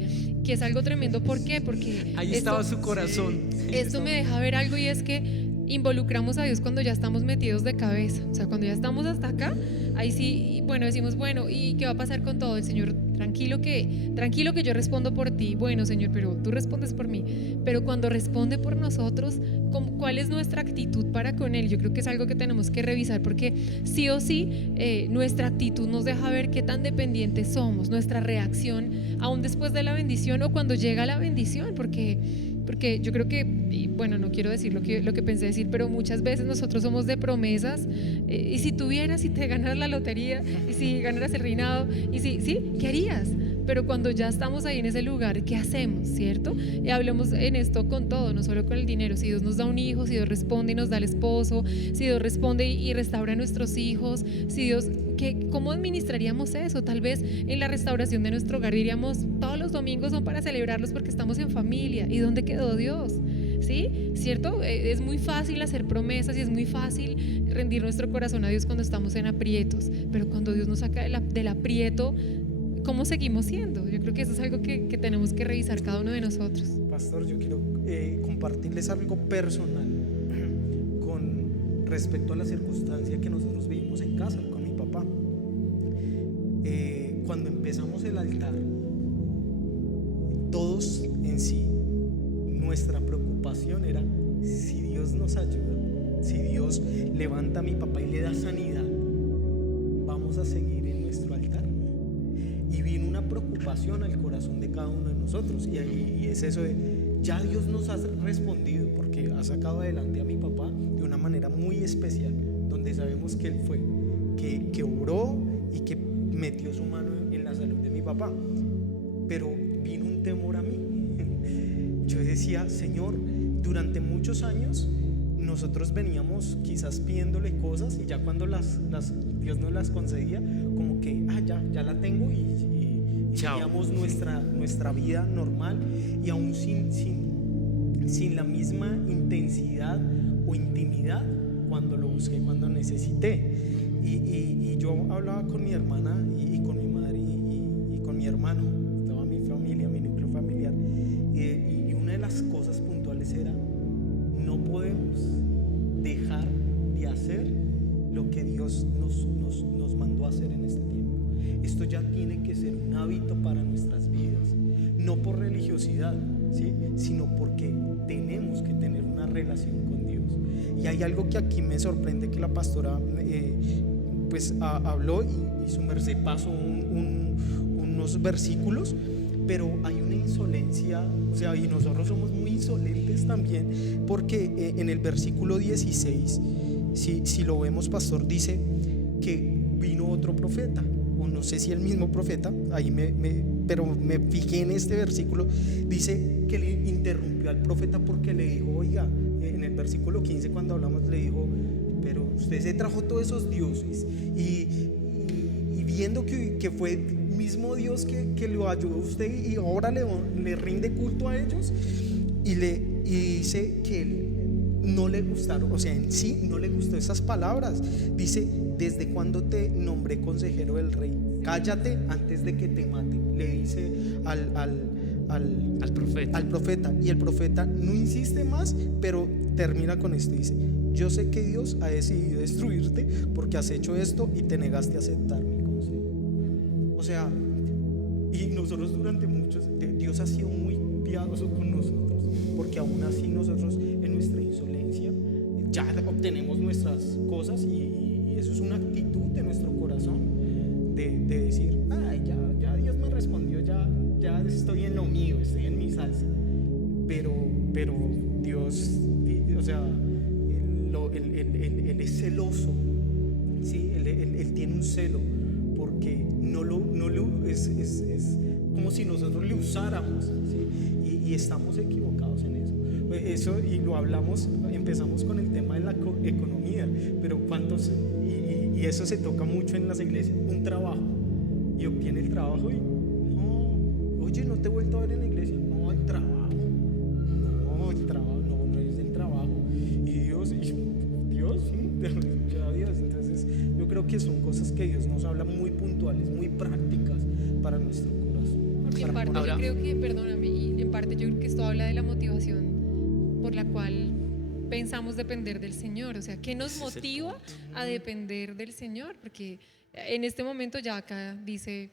Que es algo tremendo. ¿Por qué? Porque ahí estaba su corazón. Esto me deja ver algo, y es que involucramos a Dios cuando ya estamos metidos de cabeza. O sea, cuando ya estamos hasta acá, ahí sí, bueno, decimos, bueno, ¿y qué va a pasar con todo? El Señor, tranquilo que yo respondo por ti. Bueno, Señor, pero tú respondes por mí. Pero cuando responde por nosotros, ¿cuál es nuestra actitud para con Él? Yo creo que es algo que tenemos que revisar, porque sí o sí nuestra actitud nos deja ver qué tan dependientes somos, nuestra reacción aún después de la bendición o cuando llega la bendición, porque yo creo que, y bueno, no quiero decir lo que pensé decir, pero muchas veces nosotros somos de promesas, y si tuvieras, si te ganaras la lotería, y si ganaras el reinado, y ¿sí? ¿Qué harías? Pero cuando ya estamos ahí en ese lugar, ¿qué hacemos? ¿Cierto? Y hablemos en esto con todo, no solo con el dinero. Si Dios nos da un hijo, si Dios responde y nos da el esposo, si Dios responde y restaura a nuestros hijos, si Dios, ¿cómo administraríamos eso? Tal vez en la restauración de nuestro hogar diríamos, todos los domingos son para celebrarlos porque estamos en familia. ¿Y dónde quedó Dios? ¿Sí? ¿Cierto? Es muy fácil hacer promesas y es muy fácil rendir nuestro corazón a Dios cuando estamos en aprietos, pero cuando Dios nos saca del aprieto, ¿cómo seguimos siendo? Yo creo que eso es algo que tenemos que revisar cada uno de nosotros. Pastor, yo quiero compartirles algo personal con respecto a la circunstancia que nosotros vivimos en casa con mi papá. Cuando empezamos el altar, todos en sí, nuestra preocupación era: si Dios nos ayuda, si Dios levanta a mi papá y le da sanidad, vamos a seguir en nuestro altar. Y vino una preocupación al corazón de cada uno de nosotros, y es eso de: ya Dios nos ha respondido, porque ha sacado adelante a mi papá de una manera muy especial, donde sabemos que Él fue, que obró y que metió su mano en la salud de mi papá, pero vino un temor a mí. Yo decía, Señor, durante muchos años nosotros veníamos quizás pidiéndole cosas, y ya cuando Dios nos las concedía, como que ya la tengo, y teníamos nuestra vida normal, y aún sin la misma intensidad o intimidad cuando lo busqué, cuando necesité. Y yo hablaba con mi hermana y con mi madre y con mi hermano, toda mi familia, mi núcleo familiar, y una de las cosas puntuales era: no podemos dejar de hacer lo que Dios nos mandó a hacer en este tiempo. Esto ya tiene que ser un hábito para nuestras vidas, no por religiosidad, ¿sí?, sino porque tenemos que tener una relación con Dios. Y hay algo que aquí me sorprende, que la pastora pues habló, y su merced pasó unos versículos, pero hay una insolencia, o sea, y nosotros somos muy insolentes también, porque en el versículo 16, si lo vemos, pastor, dice que vino otro profeta, o no sé si el mismo profeta, ahí pero me fijé en este versículo, dice que le interrumpió al profeta porque le dijo, oiga, en el versículo 15 cuando hablamos, le dijo: pero usted se trajo todos esos dioses, y viendo que fue el mismo Dios que lo ayudó a usted, y ahora le rinde culto a ellos, y dice que él no le gustaron, o sea, en sí no le gustó esas palabras. Dice: ¿desde cuándo te nombré consejero del rey? Cállate antes de que te mate, le dice al profeta. Y el profeta no insiste más, pero termina con esto, dice: yo sé que Dios ha decidido destruirte porque has hecho esto y te negaste a aceptar mi consejo. O sea, y nosotros durante muchos, Dios ha sido muy piadoso con nosotros, porque aún así nosotros en nuestra insolencia ya obtenemos nuestras cosas, y eso es una actitud de nuestro corazón, de decir: ay, ya Dios me respondió, ya estoy en lo mío, estoy en mi salsa. Pero Dios, o sea, él es celoso, ¿sí? Él tiene un celo, porque es como si nosotros le usáramos, ¿sí? Y estamos equivocados en eso, y lo hablamos, empezamos con el tema de la economía, pero cuántos, y eso se toca mucho en las iglesias, un trabajo, y obtiene el trabajo, y no, oye, no te he vuelto a ver en la iglesia. No, el trabajo no es del trabajo, y Dios, sí, ya Dios. Entonces yo creo que son cosas que Dios nos habla muy puntuales, muy prácticas para nuestro corazón. Porque en parte yo creo que, perdóname, y en parte yo creo que esto habla de la motivación por la cual pensamos depender del Señor. O sea, ¿qué nos motiva a depender del Señor? Porque en este momento ya acá dice: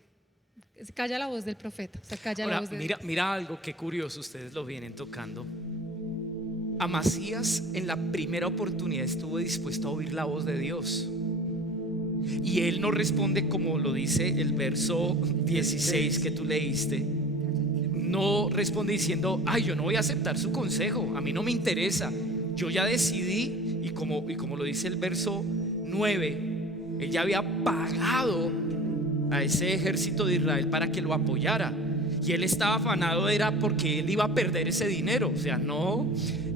calla la voz del profeta. O sea, calla la voz de Dios. Mira algo que curioso, ustedes lo vienen tocando. Amasías en la primera oportunidad estuvo dispuesto a oír la voz de Dios, y él no responde como lo dice el verso 16 que tú leíste. No responde diciendo: ay, yo no voy a aceptar su consejo, a mí no me interesa, yo ya decidí. Y como lo dice el verso 9, él ya había pagado a ese ejército de Israel para que lo apoyara, y él estaba afanado era porque él iba a perder ese dinero. O sea, no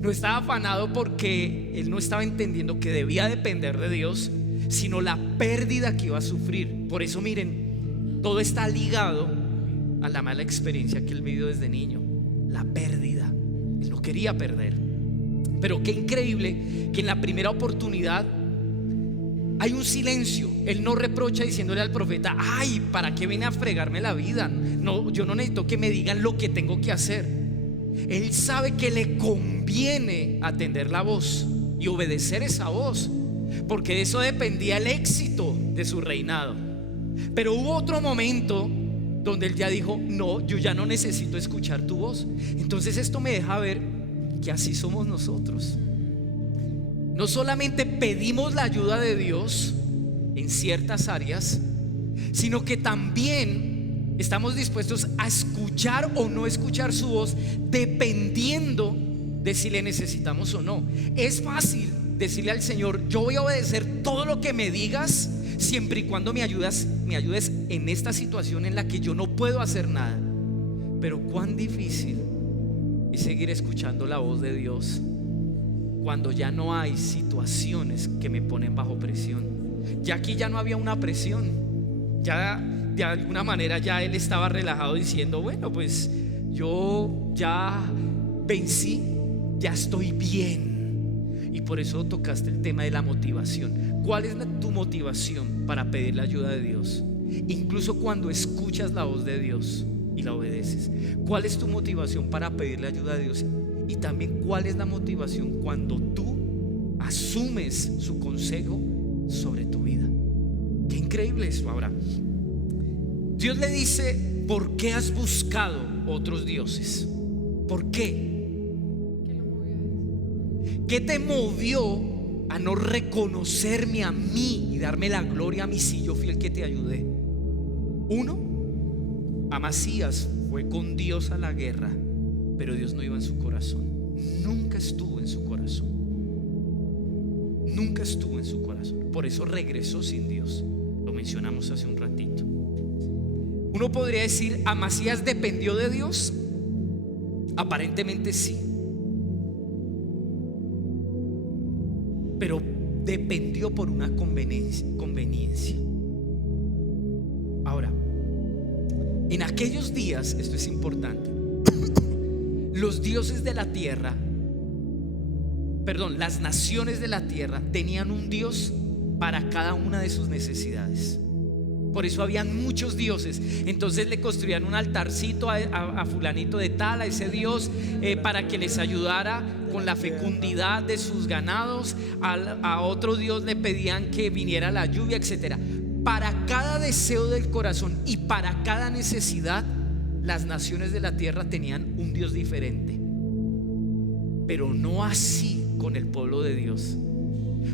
estaba afanado porque él no estaba entendiendo que debía depender de Dios, sino la pérdida que iba a sufrir. Por eso miren, todo está ligado a la mala experiencia que él vivió desde niño, la pérdida. Él no quería perder. Pero qué increíble que en la primera oportunidad hay un silencio. Él no reprocha diciéndole al profeta: ay, ¿para qué viene a fregarme la vida? No, yo no necesito que me digan lo que tengo que hacer. Él sabe que le conviene atender la voz y obedecer esa voz, porque de eso dependía el éxito de su reinado. Pero hubo otro momento donde él ya dijo: no, yo ya no necesito escuchar tu voz. Entonces esto me deja ver que así somos nosotros. No solamente pedimos la ayuda de Dios en ciertas áreas, sino que también estamos dispuestos a escuchar o no escuchar su voz, dependiendo de si le necesitamos o no. Es fácil decirle al Señor: yo voy a obedecer todo lo que me digas siempre y cuando me ayudes en esta situación en la que yo no puedo hacer nada. Pero cuán difícil es seguir escuchando la voz de Dios cuando ya no hay situaciones que me ponen bajo presión. Ya aquí ya no había una presión, ya de alguna manera ya él estaba relajado diciendo, bueno, pues yo ya vencí, ya estoy bien. Y por eso tocaste el tema de la motivación. ¿Cuál es tu motivación para pedir la ayuda de Dios? Incluso cuando escuchas la voz de Dios y la obedeces. ¿Cuál es tu motivación para pedir la ayuda de Dios? Y también cuál es la motivación cuando tú asumes su consejo sobre tu vida. Qué increíble eso. Ahora, Dios le dice, ¿por qué has buscado otros dioses? ¿Por qué? ¿Qué te movió a no reconocerme a mí y darme la gloria a mí si yo fui el que te ayudé? Uno, Amasías fue con Dios a la guerra, pero Dios no iba en su corazón. Nunca estuvo en su corazón. Nunca estuvo en su corazón. Por eso regresó sin Dios. Lo mencionamos hace un ratito. Uno podría decir, ¿Amasías dependió de Dios? Aparentemente sí, pero dependió por una conveniencia. Ahora, en aquellos días, esto es importante, los dioses de la tierra, las naciones de la tierra tenían un Dios para cada una de sus necesidades. Por eso habían muchos dioses. Entonces le construían un altarcito a fulanito de tal, a ese dios, para que les ayudara con la fecundidad de sus ganados. A otro dios le pedían que viniera la lluvia, etc. Para cada deseo del corazón y para cada necesidad, las naciones de la tierra tenían un Dios diferente. Pero no así con el pueblo de Dios.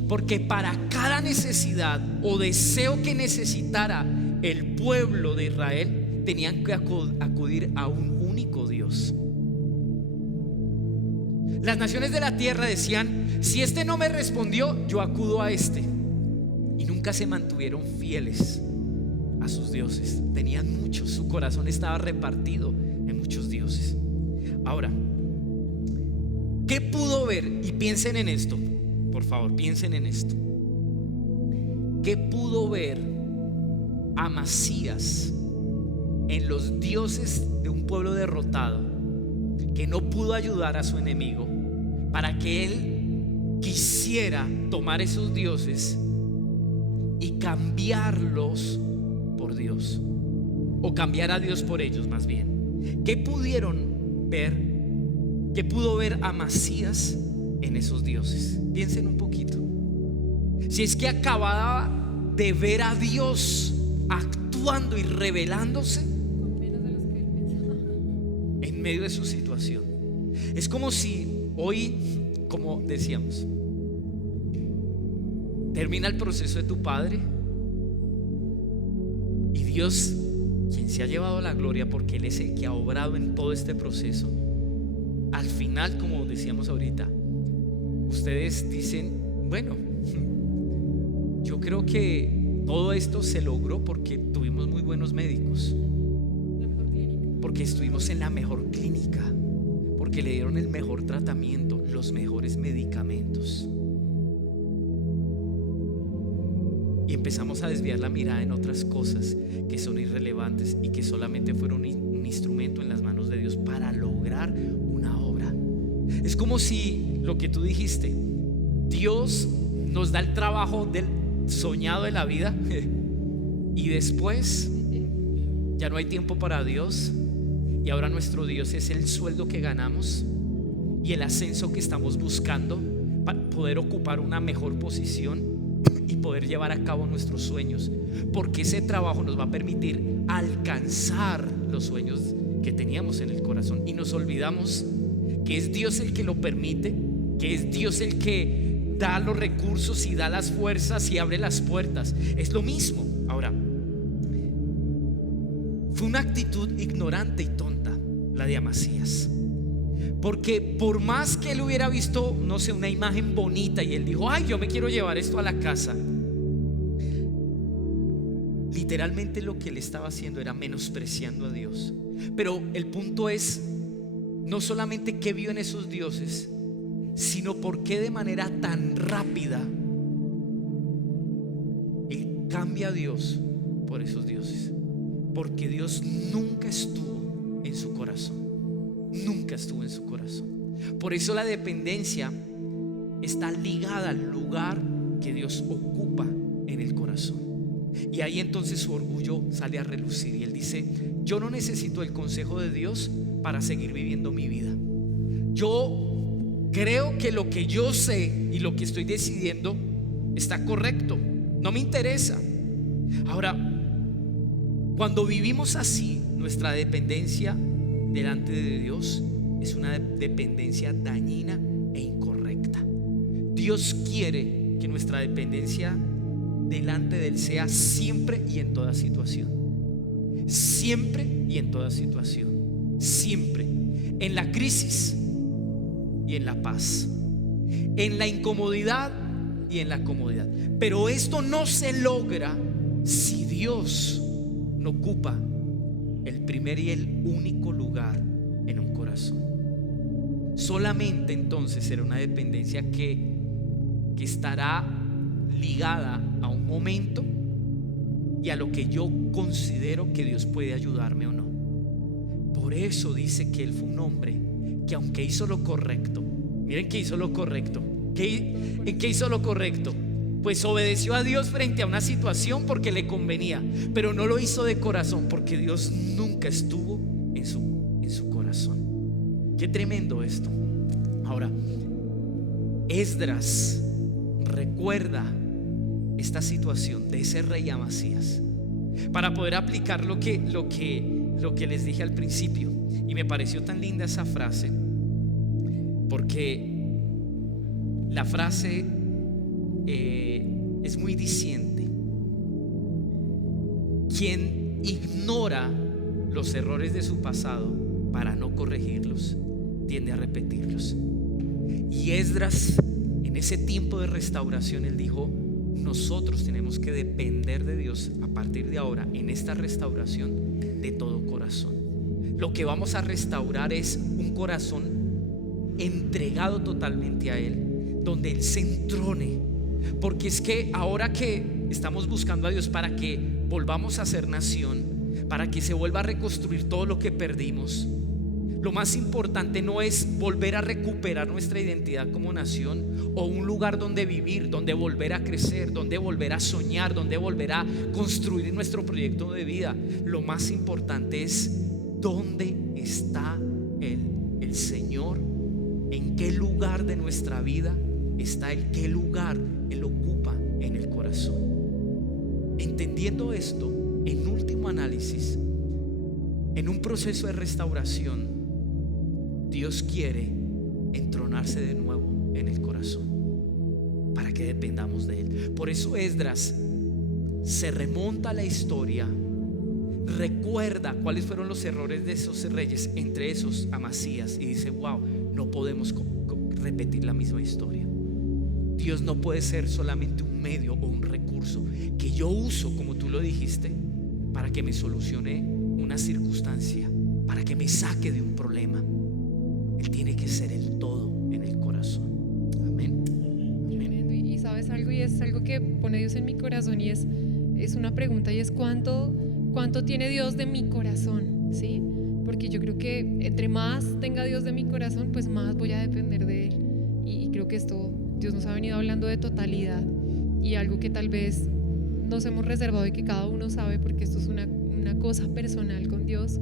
Porque para cada necesidad o deseo que necesitara el pueblo de Israel, tenían que acudir a un único Dios. Las naciones de la tierra decían, si este no me respondió, yo acudo a este. Y nunca se mantuvieron fieles a sus dioses. Tenían muchos, su corazón estaba repartido en muchos dioses. Ahora, ¿qué pudo ver? Y piensen en esto, por favor, piensen en esto. ¿Qué pudo ver Amasías en los dioses de un pueblo derrotado que no pudo ayudar a su enemigo, para que él quisiera tomar esos dioses y cambiarlos por Dios, o cambiar a Dios por ellos más bien? ¿Qué pudieron ver? ¿Qué pudo ver Amasías en esos dioses? Piensen un poquito. Si es que acababa de ver a Dios actuando y revelándose en medio de su situación. Es como si hoy, como decíamos, termina el proceso de tu padre y Dios, quien se ha llevado la gloria porque Él es el que ha obrado en todo este proceso, al final, como decíamos ahorita, ustedes dicen, bueno, yo creo que todo esto se logró porque tuvimos muy buenos médicos, porque estuvimos en la mejor clínica, porque le dieron el mejor tratamiento, los mejores medicamentos. Y empezamos a desviar la mirada en otras cosas que son irrelevantes y que solamente fueron un instrumento en las manos de Dios para lograr una obra. Es como si lo que tú dijiste, Dios nos da el trabajo del soñado de la vida y después ya no hay tiempo para Dios, y ahora nuestro Dios es el sueldo que ganamos y el ascenso que estamos buscando para poder ocupar una mejor posición y poder llevar a cabo nuestros sueños, porque ese trabajo nos va a permitir alcanzar los sueños que teníamos en el corazón. Y nos olvidamos que es Dios el que lo permite, que es Dios el que da los recursos y da las fuerzas y abre las puertas. Es lo mismo. Ahora, fue una actitud ignorante y tonta la de Amasías, porque por más que él hubiera visto, no sé, una imagen bonita y él dijo, ay, yo me quiero llevar esto a la casa, literalmente lo que él estaba haciendo era menospreciando a Dios. Pero el punto es no solamente qué vio en esos dioses, sino por qué de manera tan rápida él cambia a Dios por esos dioses. Porque Dios nunca estuvo en su corazón. Nunca estuvo en su corazón. Por eso la dependencia está ligada al lugar que Dios ocupa en el corazón. Y ahí entonces su orgullo sale a relucir. Y él dice: yo no necesito el consejo de Dios para seguir viviendo mi vida. Yo creo que lo que yo sé y lo que estoy decidiendo está correcto. No me interesa. Ahora, cuando vivimos así, nuestra dependencia delante de Dios es una dependencia dañina e incorrecta. Dios quiere que nuestra dependencia delante de Él sea siempre y en toda situación. Siempre y en toda situación. Siempre. En la crisis y en la paz. En la incomodidad y en la comodidad. Pero esto no se logra si Dios no ocupa el primer y el único lugar en un corazón. Solamente entonces será una dependencia que estará ligada a un momento y a lo que yo considero que Dios puede ayudarme o no. Por eso dice que él fue un hombre que, aunque hizo lo correcto, miren que hizo lo correcto. ¿En qué hizo lo correcto? Pues obedeció a Dios frente a una situación porque le convenía, pero no lo hizo de corazón, porque Dios nunca estuvo en su corazón. Qué tremendo esto. Ahora, Esdras recuerda esta situación de ese rey Amasías para poder aplicar lo que les dije al principio. Y me pareció tan linda esa frase, porque la frase es muy diciente. Quien ignora los errores de su pasado para no corregirlos, tiende a repetirlos. Y Esdras, en ese tiempo de restauración, él dijo: nosotros tenemos que depender de Dios a partir de ahora, en esta restauración, de todo corazón. Lo que vamos a restaurar es un corazón entregado totalmente a Él, donde Él se entrone. Porque es que ahora que estamos buscando a Dios para que volvamos a ser nación, para que se vuelva a reconstruir todo lo que perdimos, lo más importante no es volver a recuperar nuestra identidad como nación o un lugar donde vivir, donde volver a crecer, donde volver a soñar, donde volver a construir nuestro proyecto de vida. Lo más importante es dónde está el Señor, en qué lugar de nuestra vida está Él, qué lugar Él ocupa en el corazón. Entendiendo esto, en último análisis, en un proceso de restauración, Dios quiere entronarse de nuevo en el corazón para que dependamos de Él. Por eso Esdras se remonta a la historia, recuerda cuáles fueron los errores de esos reyes, entre esos Amasías, y dice: wow, no podemos repetir la misma historia. Dios no puede ser solamente un medio o un recurso que yo uso, como tú lo dijiste, para que me solucione una circunstancia, para que me saque de un problema. Él tiene que ser el todo en el corazón. Amén. Tremendo. Y sabes algo, y es algo que pone Dios en mi corazón, y es una pregunta, y es ¿cuánto tiene Dios de mi corazón? ¿Sí? Porque yo creo que entre más tenga Dios de mi corazón, pues más voy a depender de Él. Y creo que esto Dios nos ha venido hablando de totalidad, y algo que tal vez nos hemos reservado y que cada uno sabe, porque esto es una cosa personal con Dios,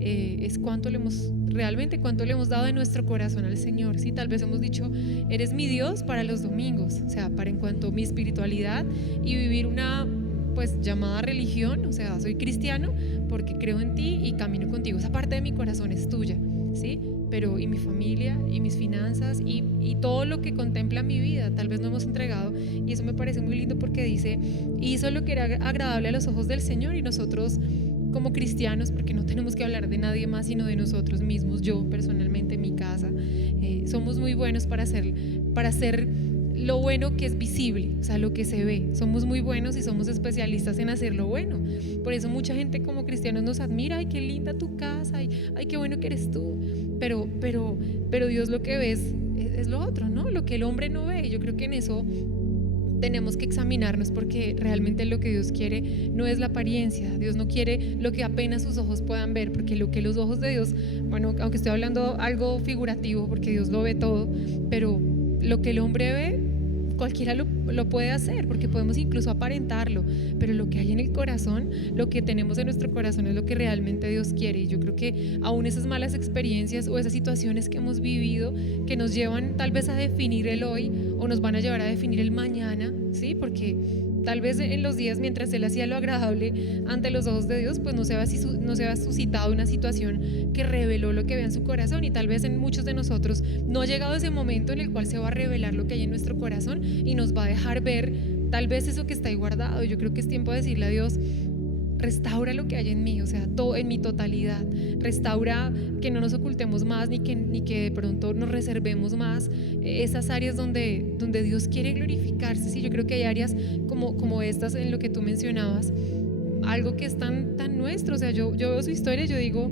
es cuánto le hemos dado de nuestro corazón al Señor. ¿Sí? Tal vez hemos dicho: eres mi Dios para los domingos, o sea, para en cuanto a mi espiritualidad y vivir una pues llamada religión, o sea, soy cristiano porque creo en ti y camino contigo, esa parte de mi corazón es tuya, ¿sí? Pero y mi familia y mis finanzas y todo lo que contempla mi vida, tal vez no hemos entregado. Y eso me parece muy lindo, porque dice: hizo lo que era agradable a los ojos del Señor. Y nosotros como cristianos, porque no tenemos que hablar de nadie más sino de nosotros mismos, yo personalmente, mi casa, somos muy buenos para hacer lo bueno que es visible, o sea, lo que se ve. Somos muy buenos y somos especialistas en hacer lo bueno. Por eso mucha gente como cristianos nos admira, ay, qué linda tu casa, ay, qué bueno que eres tú. Pero Dios lo que ve es lo otro, ¿no? Lo que el hombre no ve. Y yo creo que en eso tenemos que examinarnos, porque realmente lo que Dios quiere no es la apariencia. Dios no quiere lo que apenas sus ojos puedan ver, porque lo que los ojos de Dios, bueno, aunque estoy hablando algo figurativo, porque Dios lo ve todo, pero lo que el hombre ve, cualquiera lo puede hacer, porque podemos incluso aparentarlo, pero lo que hay en el corazón, lo que tenemos en nuestro corazón es lo que realmente Dios quiere. Y yo creo que aún esas malas experiencias o esas situaciones que hemos vivido, que nos llevan tal vez a definir el hoy o nos van a llevar a definir el mañana, ¿sí? Porque tal vez en los días mientras Él hacía lo agradable ante los ojos de Dios, pues no se había suscitado una situación que reveló lo que había en su corazón, y tal vez en muchos de nosotros no ha llegado ese momento en el cual se va a revelar lo que hay en nuestro corazón y nos va a dejar ver tal vez eso que está ahí guardado. Yo creo que es tiempo de decirle a Dios: restaura lo que hay en mí, o sea, todo en mi totalidad. Restaura, que no nos ocultemos más, ni que de pronto nos reservemos más esas áreas donde Dios quiere glorificarse. Sí, yo creo que hay áreas como estas en lo que tú mencionabas, algo que es tan nuestro. O sea, yo veo su historia y yo digo,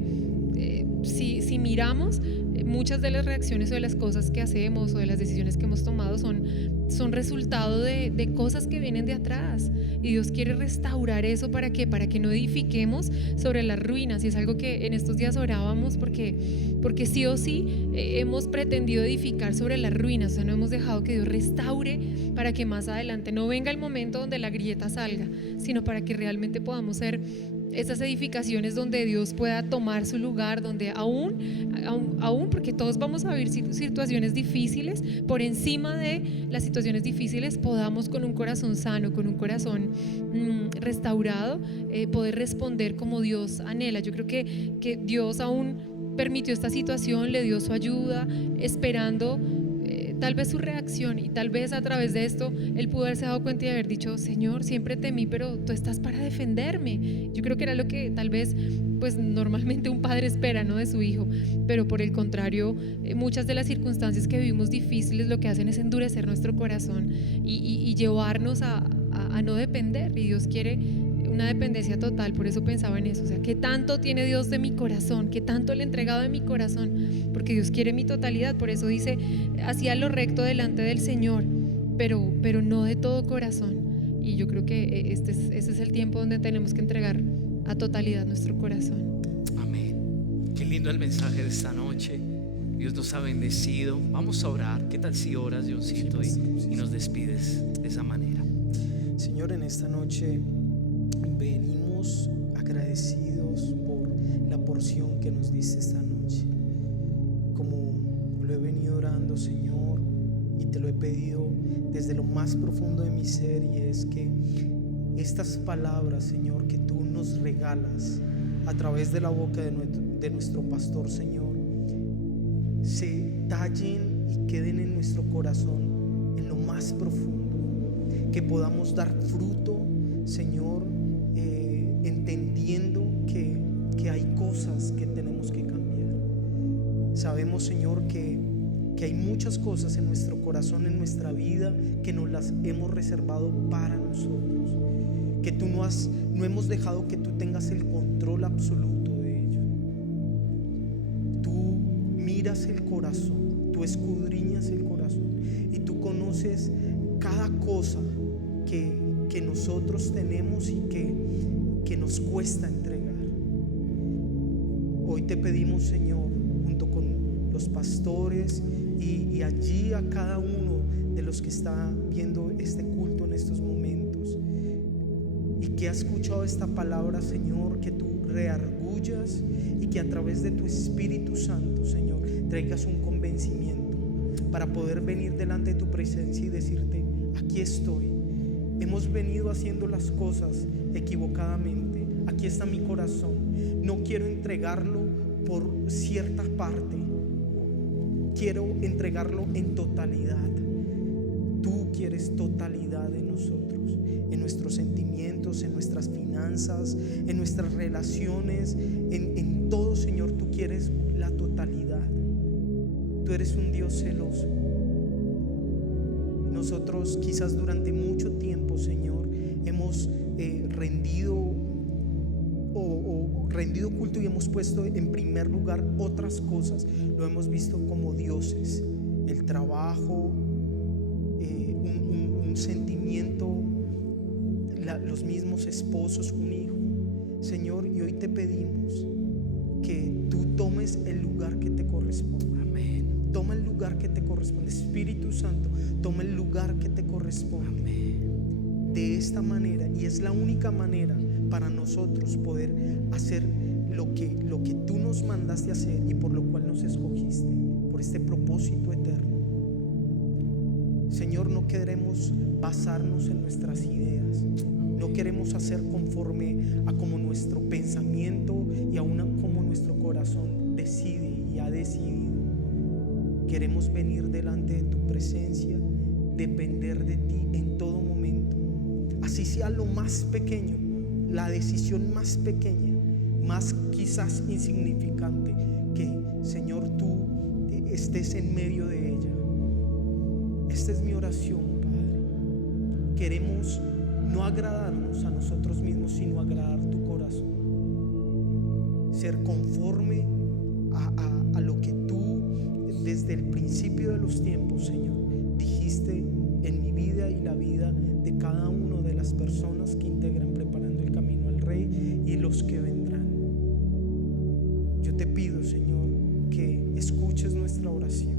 si miramos, muchas de las reacciones o de las cosas que hacemos o de las decisiones que hemos tomado son resultado de cosas que vienen de atrás, y Dios quiere restaurar eso. ¿Para qué? Para que no edifiquemos sobre las ruinas. Y es algo que en estos días orábamos, porque sí o sí hemos pretendido edificar sobre las ruinas. O sea, no hemos dejado que Dios restaure para que más adelante no venga el momento donde la grieta salga, sino para que realmente podamos ser esas edificaciones donde Dios pueda tomar su lugar, donde aún porque todos vamos a vivir situaciones difíciles, por encima de las situaciones difíciles podamos, con un corazón sano, con un corazón restaurado, poder responder como Dios anhela. Yo creo que Dios aún permitió esta situación, le dio su ayuda, esperando tal vez su reacción, y tal vez a través de esto Él pudo haberse dado cuenta y haber dicho: Señor, siempre temí, pero tú estás para defenderme. Yo creo que era lo que tal vez pues normalmente un padre espera, ¿no?, de su hijo. Pero por el contrario, muchas de las circunstancias que vivimos difíciles lo que hacen es endurecer nuestro corazón y llevarnos a no depender. Y Dios quiere una dependencia total. Por eso pensaba en eso, o sea, ¿qué tanto tiene Dios de mi corazón? ¿Qué tanto le he entregado de mi corazón? Porque Dios quiere mi totalidad. Por eso dice: hacía lo recto delante del Señor, pero no de todo corazón. Y yo creo que ese es el tiempo donde tenemos que entregar a totalidad nuestro corazón. Amén. Qué lindo el mensaje de esta noche. Dios nos ha bendecido. Vamos a orar. ¿Qué tal si oras, Johncito, y nos despides de esa manera? Señor, en esta noche venimos agradecidos por la porción que nos diste esta noche. Como lo he venido orando, Señor, y te lo he pedido desde lo más profundo de mi ser, y es que estas palabras, Señor, que tú nos regalas a través de la boca de nuestro pastor, Señor, se tallen y queden en nuestro corazón en lo más profundo, que podamos dar fruto, Señor, entendiendo que hay cosas que tenemos que cambiar. Sabemos, Señor, que hay muchas cosas en nuestro corazón, en nuestra vida, que nos las hemos reservado para nosotros, que tú no hemos dejado que tú tengas el control absoluto de ello. Tú miras el corazón, tú escudriñas el corazón, y tú conoces cada cosa que nosotros tenemos y que nos cuesta entregar. Hoy te pedimos, Señor, junto con los pastores y allí a cada uno de los que está viendo este culto en estos momentos y que ha escuchado esta palabra, Señor, que tú reargullas y que a través de tu Espíritu Santo, Señor, traigas un convencimiento para poder venir delante de tu presencia y decirte: aquí estoy. Hemos venido haciendo las cosas equivocadamente. Aquí está mi corazón. No quiero entregarlo por cierta parte. Quiero entregarlo en totalidad. Tú quieres totalidad en nosotros, en nuestros sentimientos, en nuestras finanzas, en nuestras relaciones, en todo, Señor. Tú quieres la totalidad. Tú eres un Dios celoso. nosotros quizás durante mucho tiempo, Señor, hemos rendido culto y hemos puesto en primer lugar otras cosas. Lo hemos visto como dioses, el trabajo, un sentimiento, los mismos esposos, un hijo. Señor, y hoy te pedimos que tú tomes el lugar que te corresponde. Amén. Toma el lugar que te corresponde. Espíritu Santo, toma el lugar que te corresponde. Amén. De esta manera, y es la única manera para nosotros poder hacer lo que tú nos mandaste a hacer y por lo cual nos escogiste, por este propósito eterno. Señor, no queremos basarnos en nuestras ideas, no queremos hacer conforme a como nuestro pensamiento y aún como nuestro corazón decide y ha decidido. Queremos venir delante de tu presencia, depender de ti en todo momento, así sea lo más pequeño, la decisión más pequeña, más quizás insignificante, que Señor tú estés en medio de ella. Esta es mi oración, Padre. Queremos no agradarnos a nosotros mismos, sino agradar tu corazón, ser conforme a lo que tú desde el principio de los tiempos, Señor, dijiste en mi vida y la vida de cada una de las personas que integran Preparando el Camino al Rey y los que vendrán. Yo te pido, Señor, que escuches nuestra oración,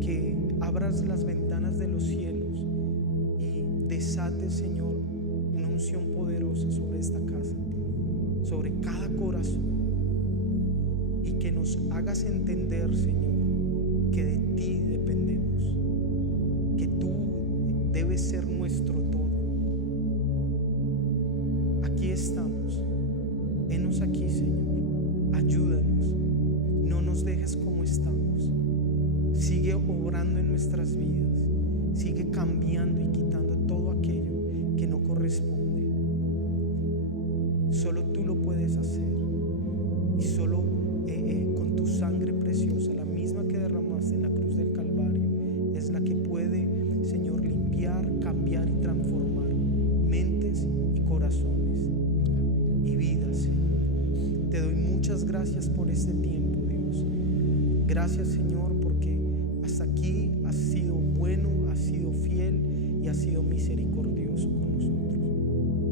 que abras las ventanas de los cielos y desates, Señor, una unción poderosa sobre esta casa, sobre cada corazón, y que nos hagas entender, Señor, que de ti dependemos, que tú debes ser nuestro todo. Aquí estamos, henos aquí, Señor, ayúdanos, no nos dejes como estamos, sigue obrando en nuestras vidas, sigue cambiando y quitando todo aquello que no corresponde. Solo tú lo puedes hacer, y solo con tu sangre preciosa, la misma que derramaste en la cruz del Calvario, es la que puede, Señor, limpiar, cambiar y transformar mentes y corazones y vidas, Señor. Te doy muchas gracias por este tiempo, Dios. Gracias, Señor, porque hasta aquí has sido bueno, has sido fiel y has sido misericordioso con nosotros.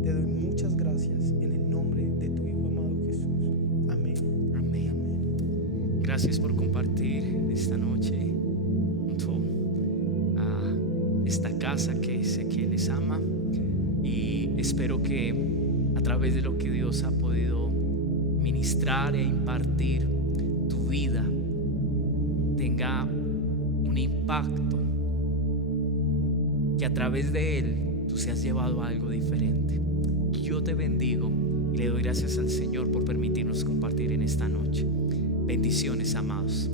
Te doy muchas gracias en el nombre de tu Hijo amado Jesús. Amén. Amén. Gracias por compartir esta noche junto a esta casa que sé que les ama, y espero que a través de lo que Dios ha podido ministrar e impartir, tu vida tenga un impacto, que a través de él tú seas llevado a algo diferente. Yo te bendigo y le doy gracias al Señor por permitirnos compartir en esta noche. Bendiciones, amados.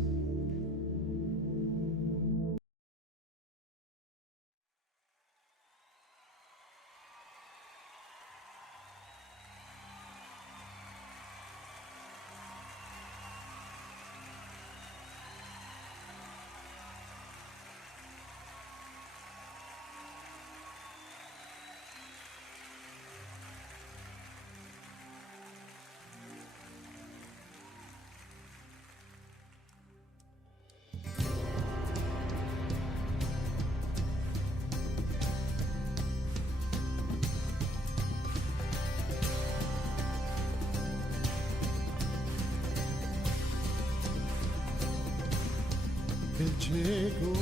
Él llegó,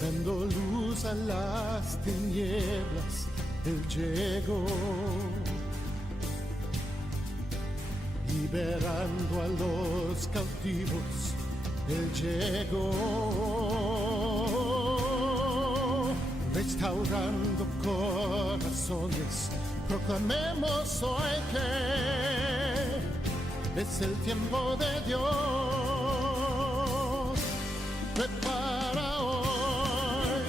dando luz a las tinieblas. Él llegó, liberando a los cautivos. Él llegó, restaurando corazones. Proclamemos hoy que es el tiempo de Dios. Prepara hoy,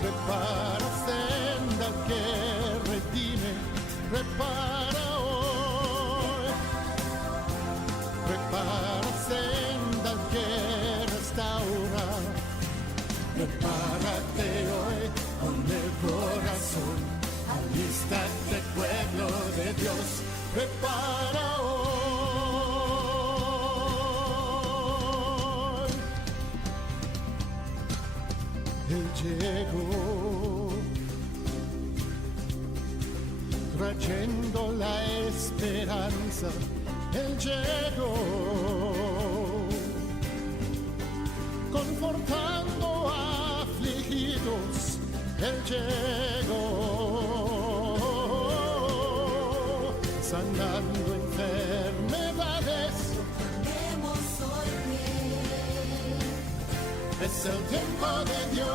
prepara senda que redime. Prepara hoy, prepara senda que Él llegó, trayendo la esperanza. Él llegó, confortando afligidos. Él llegó, sanando enfermedades. Tenemos hoy pie. Es el tiempo de Dios.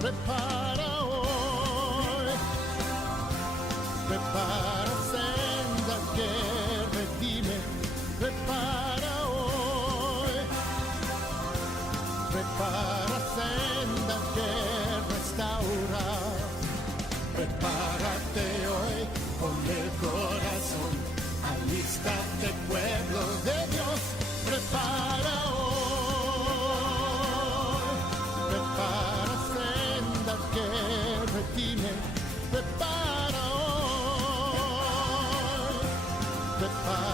Prepara hoy, prepara senda que redime. Prepara hoy, prepara senda que restaura. Prepárate hoy con el corazón. Alístate, pueblo de Dios. Prepara hoy, prepara senda que retine. Prepara hoy, prepara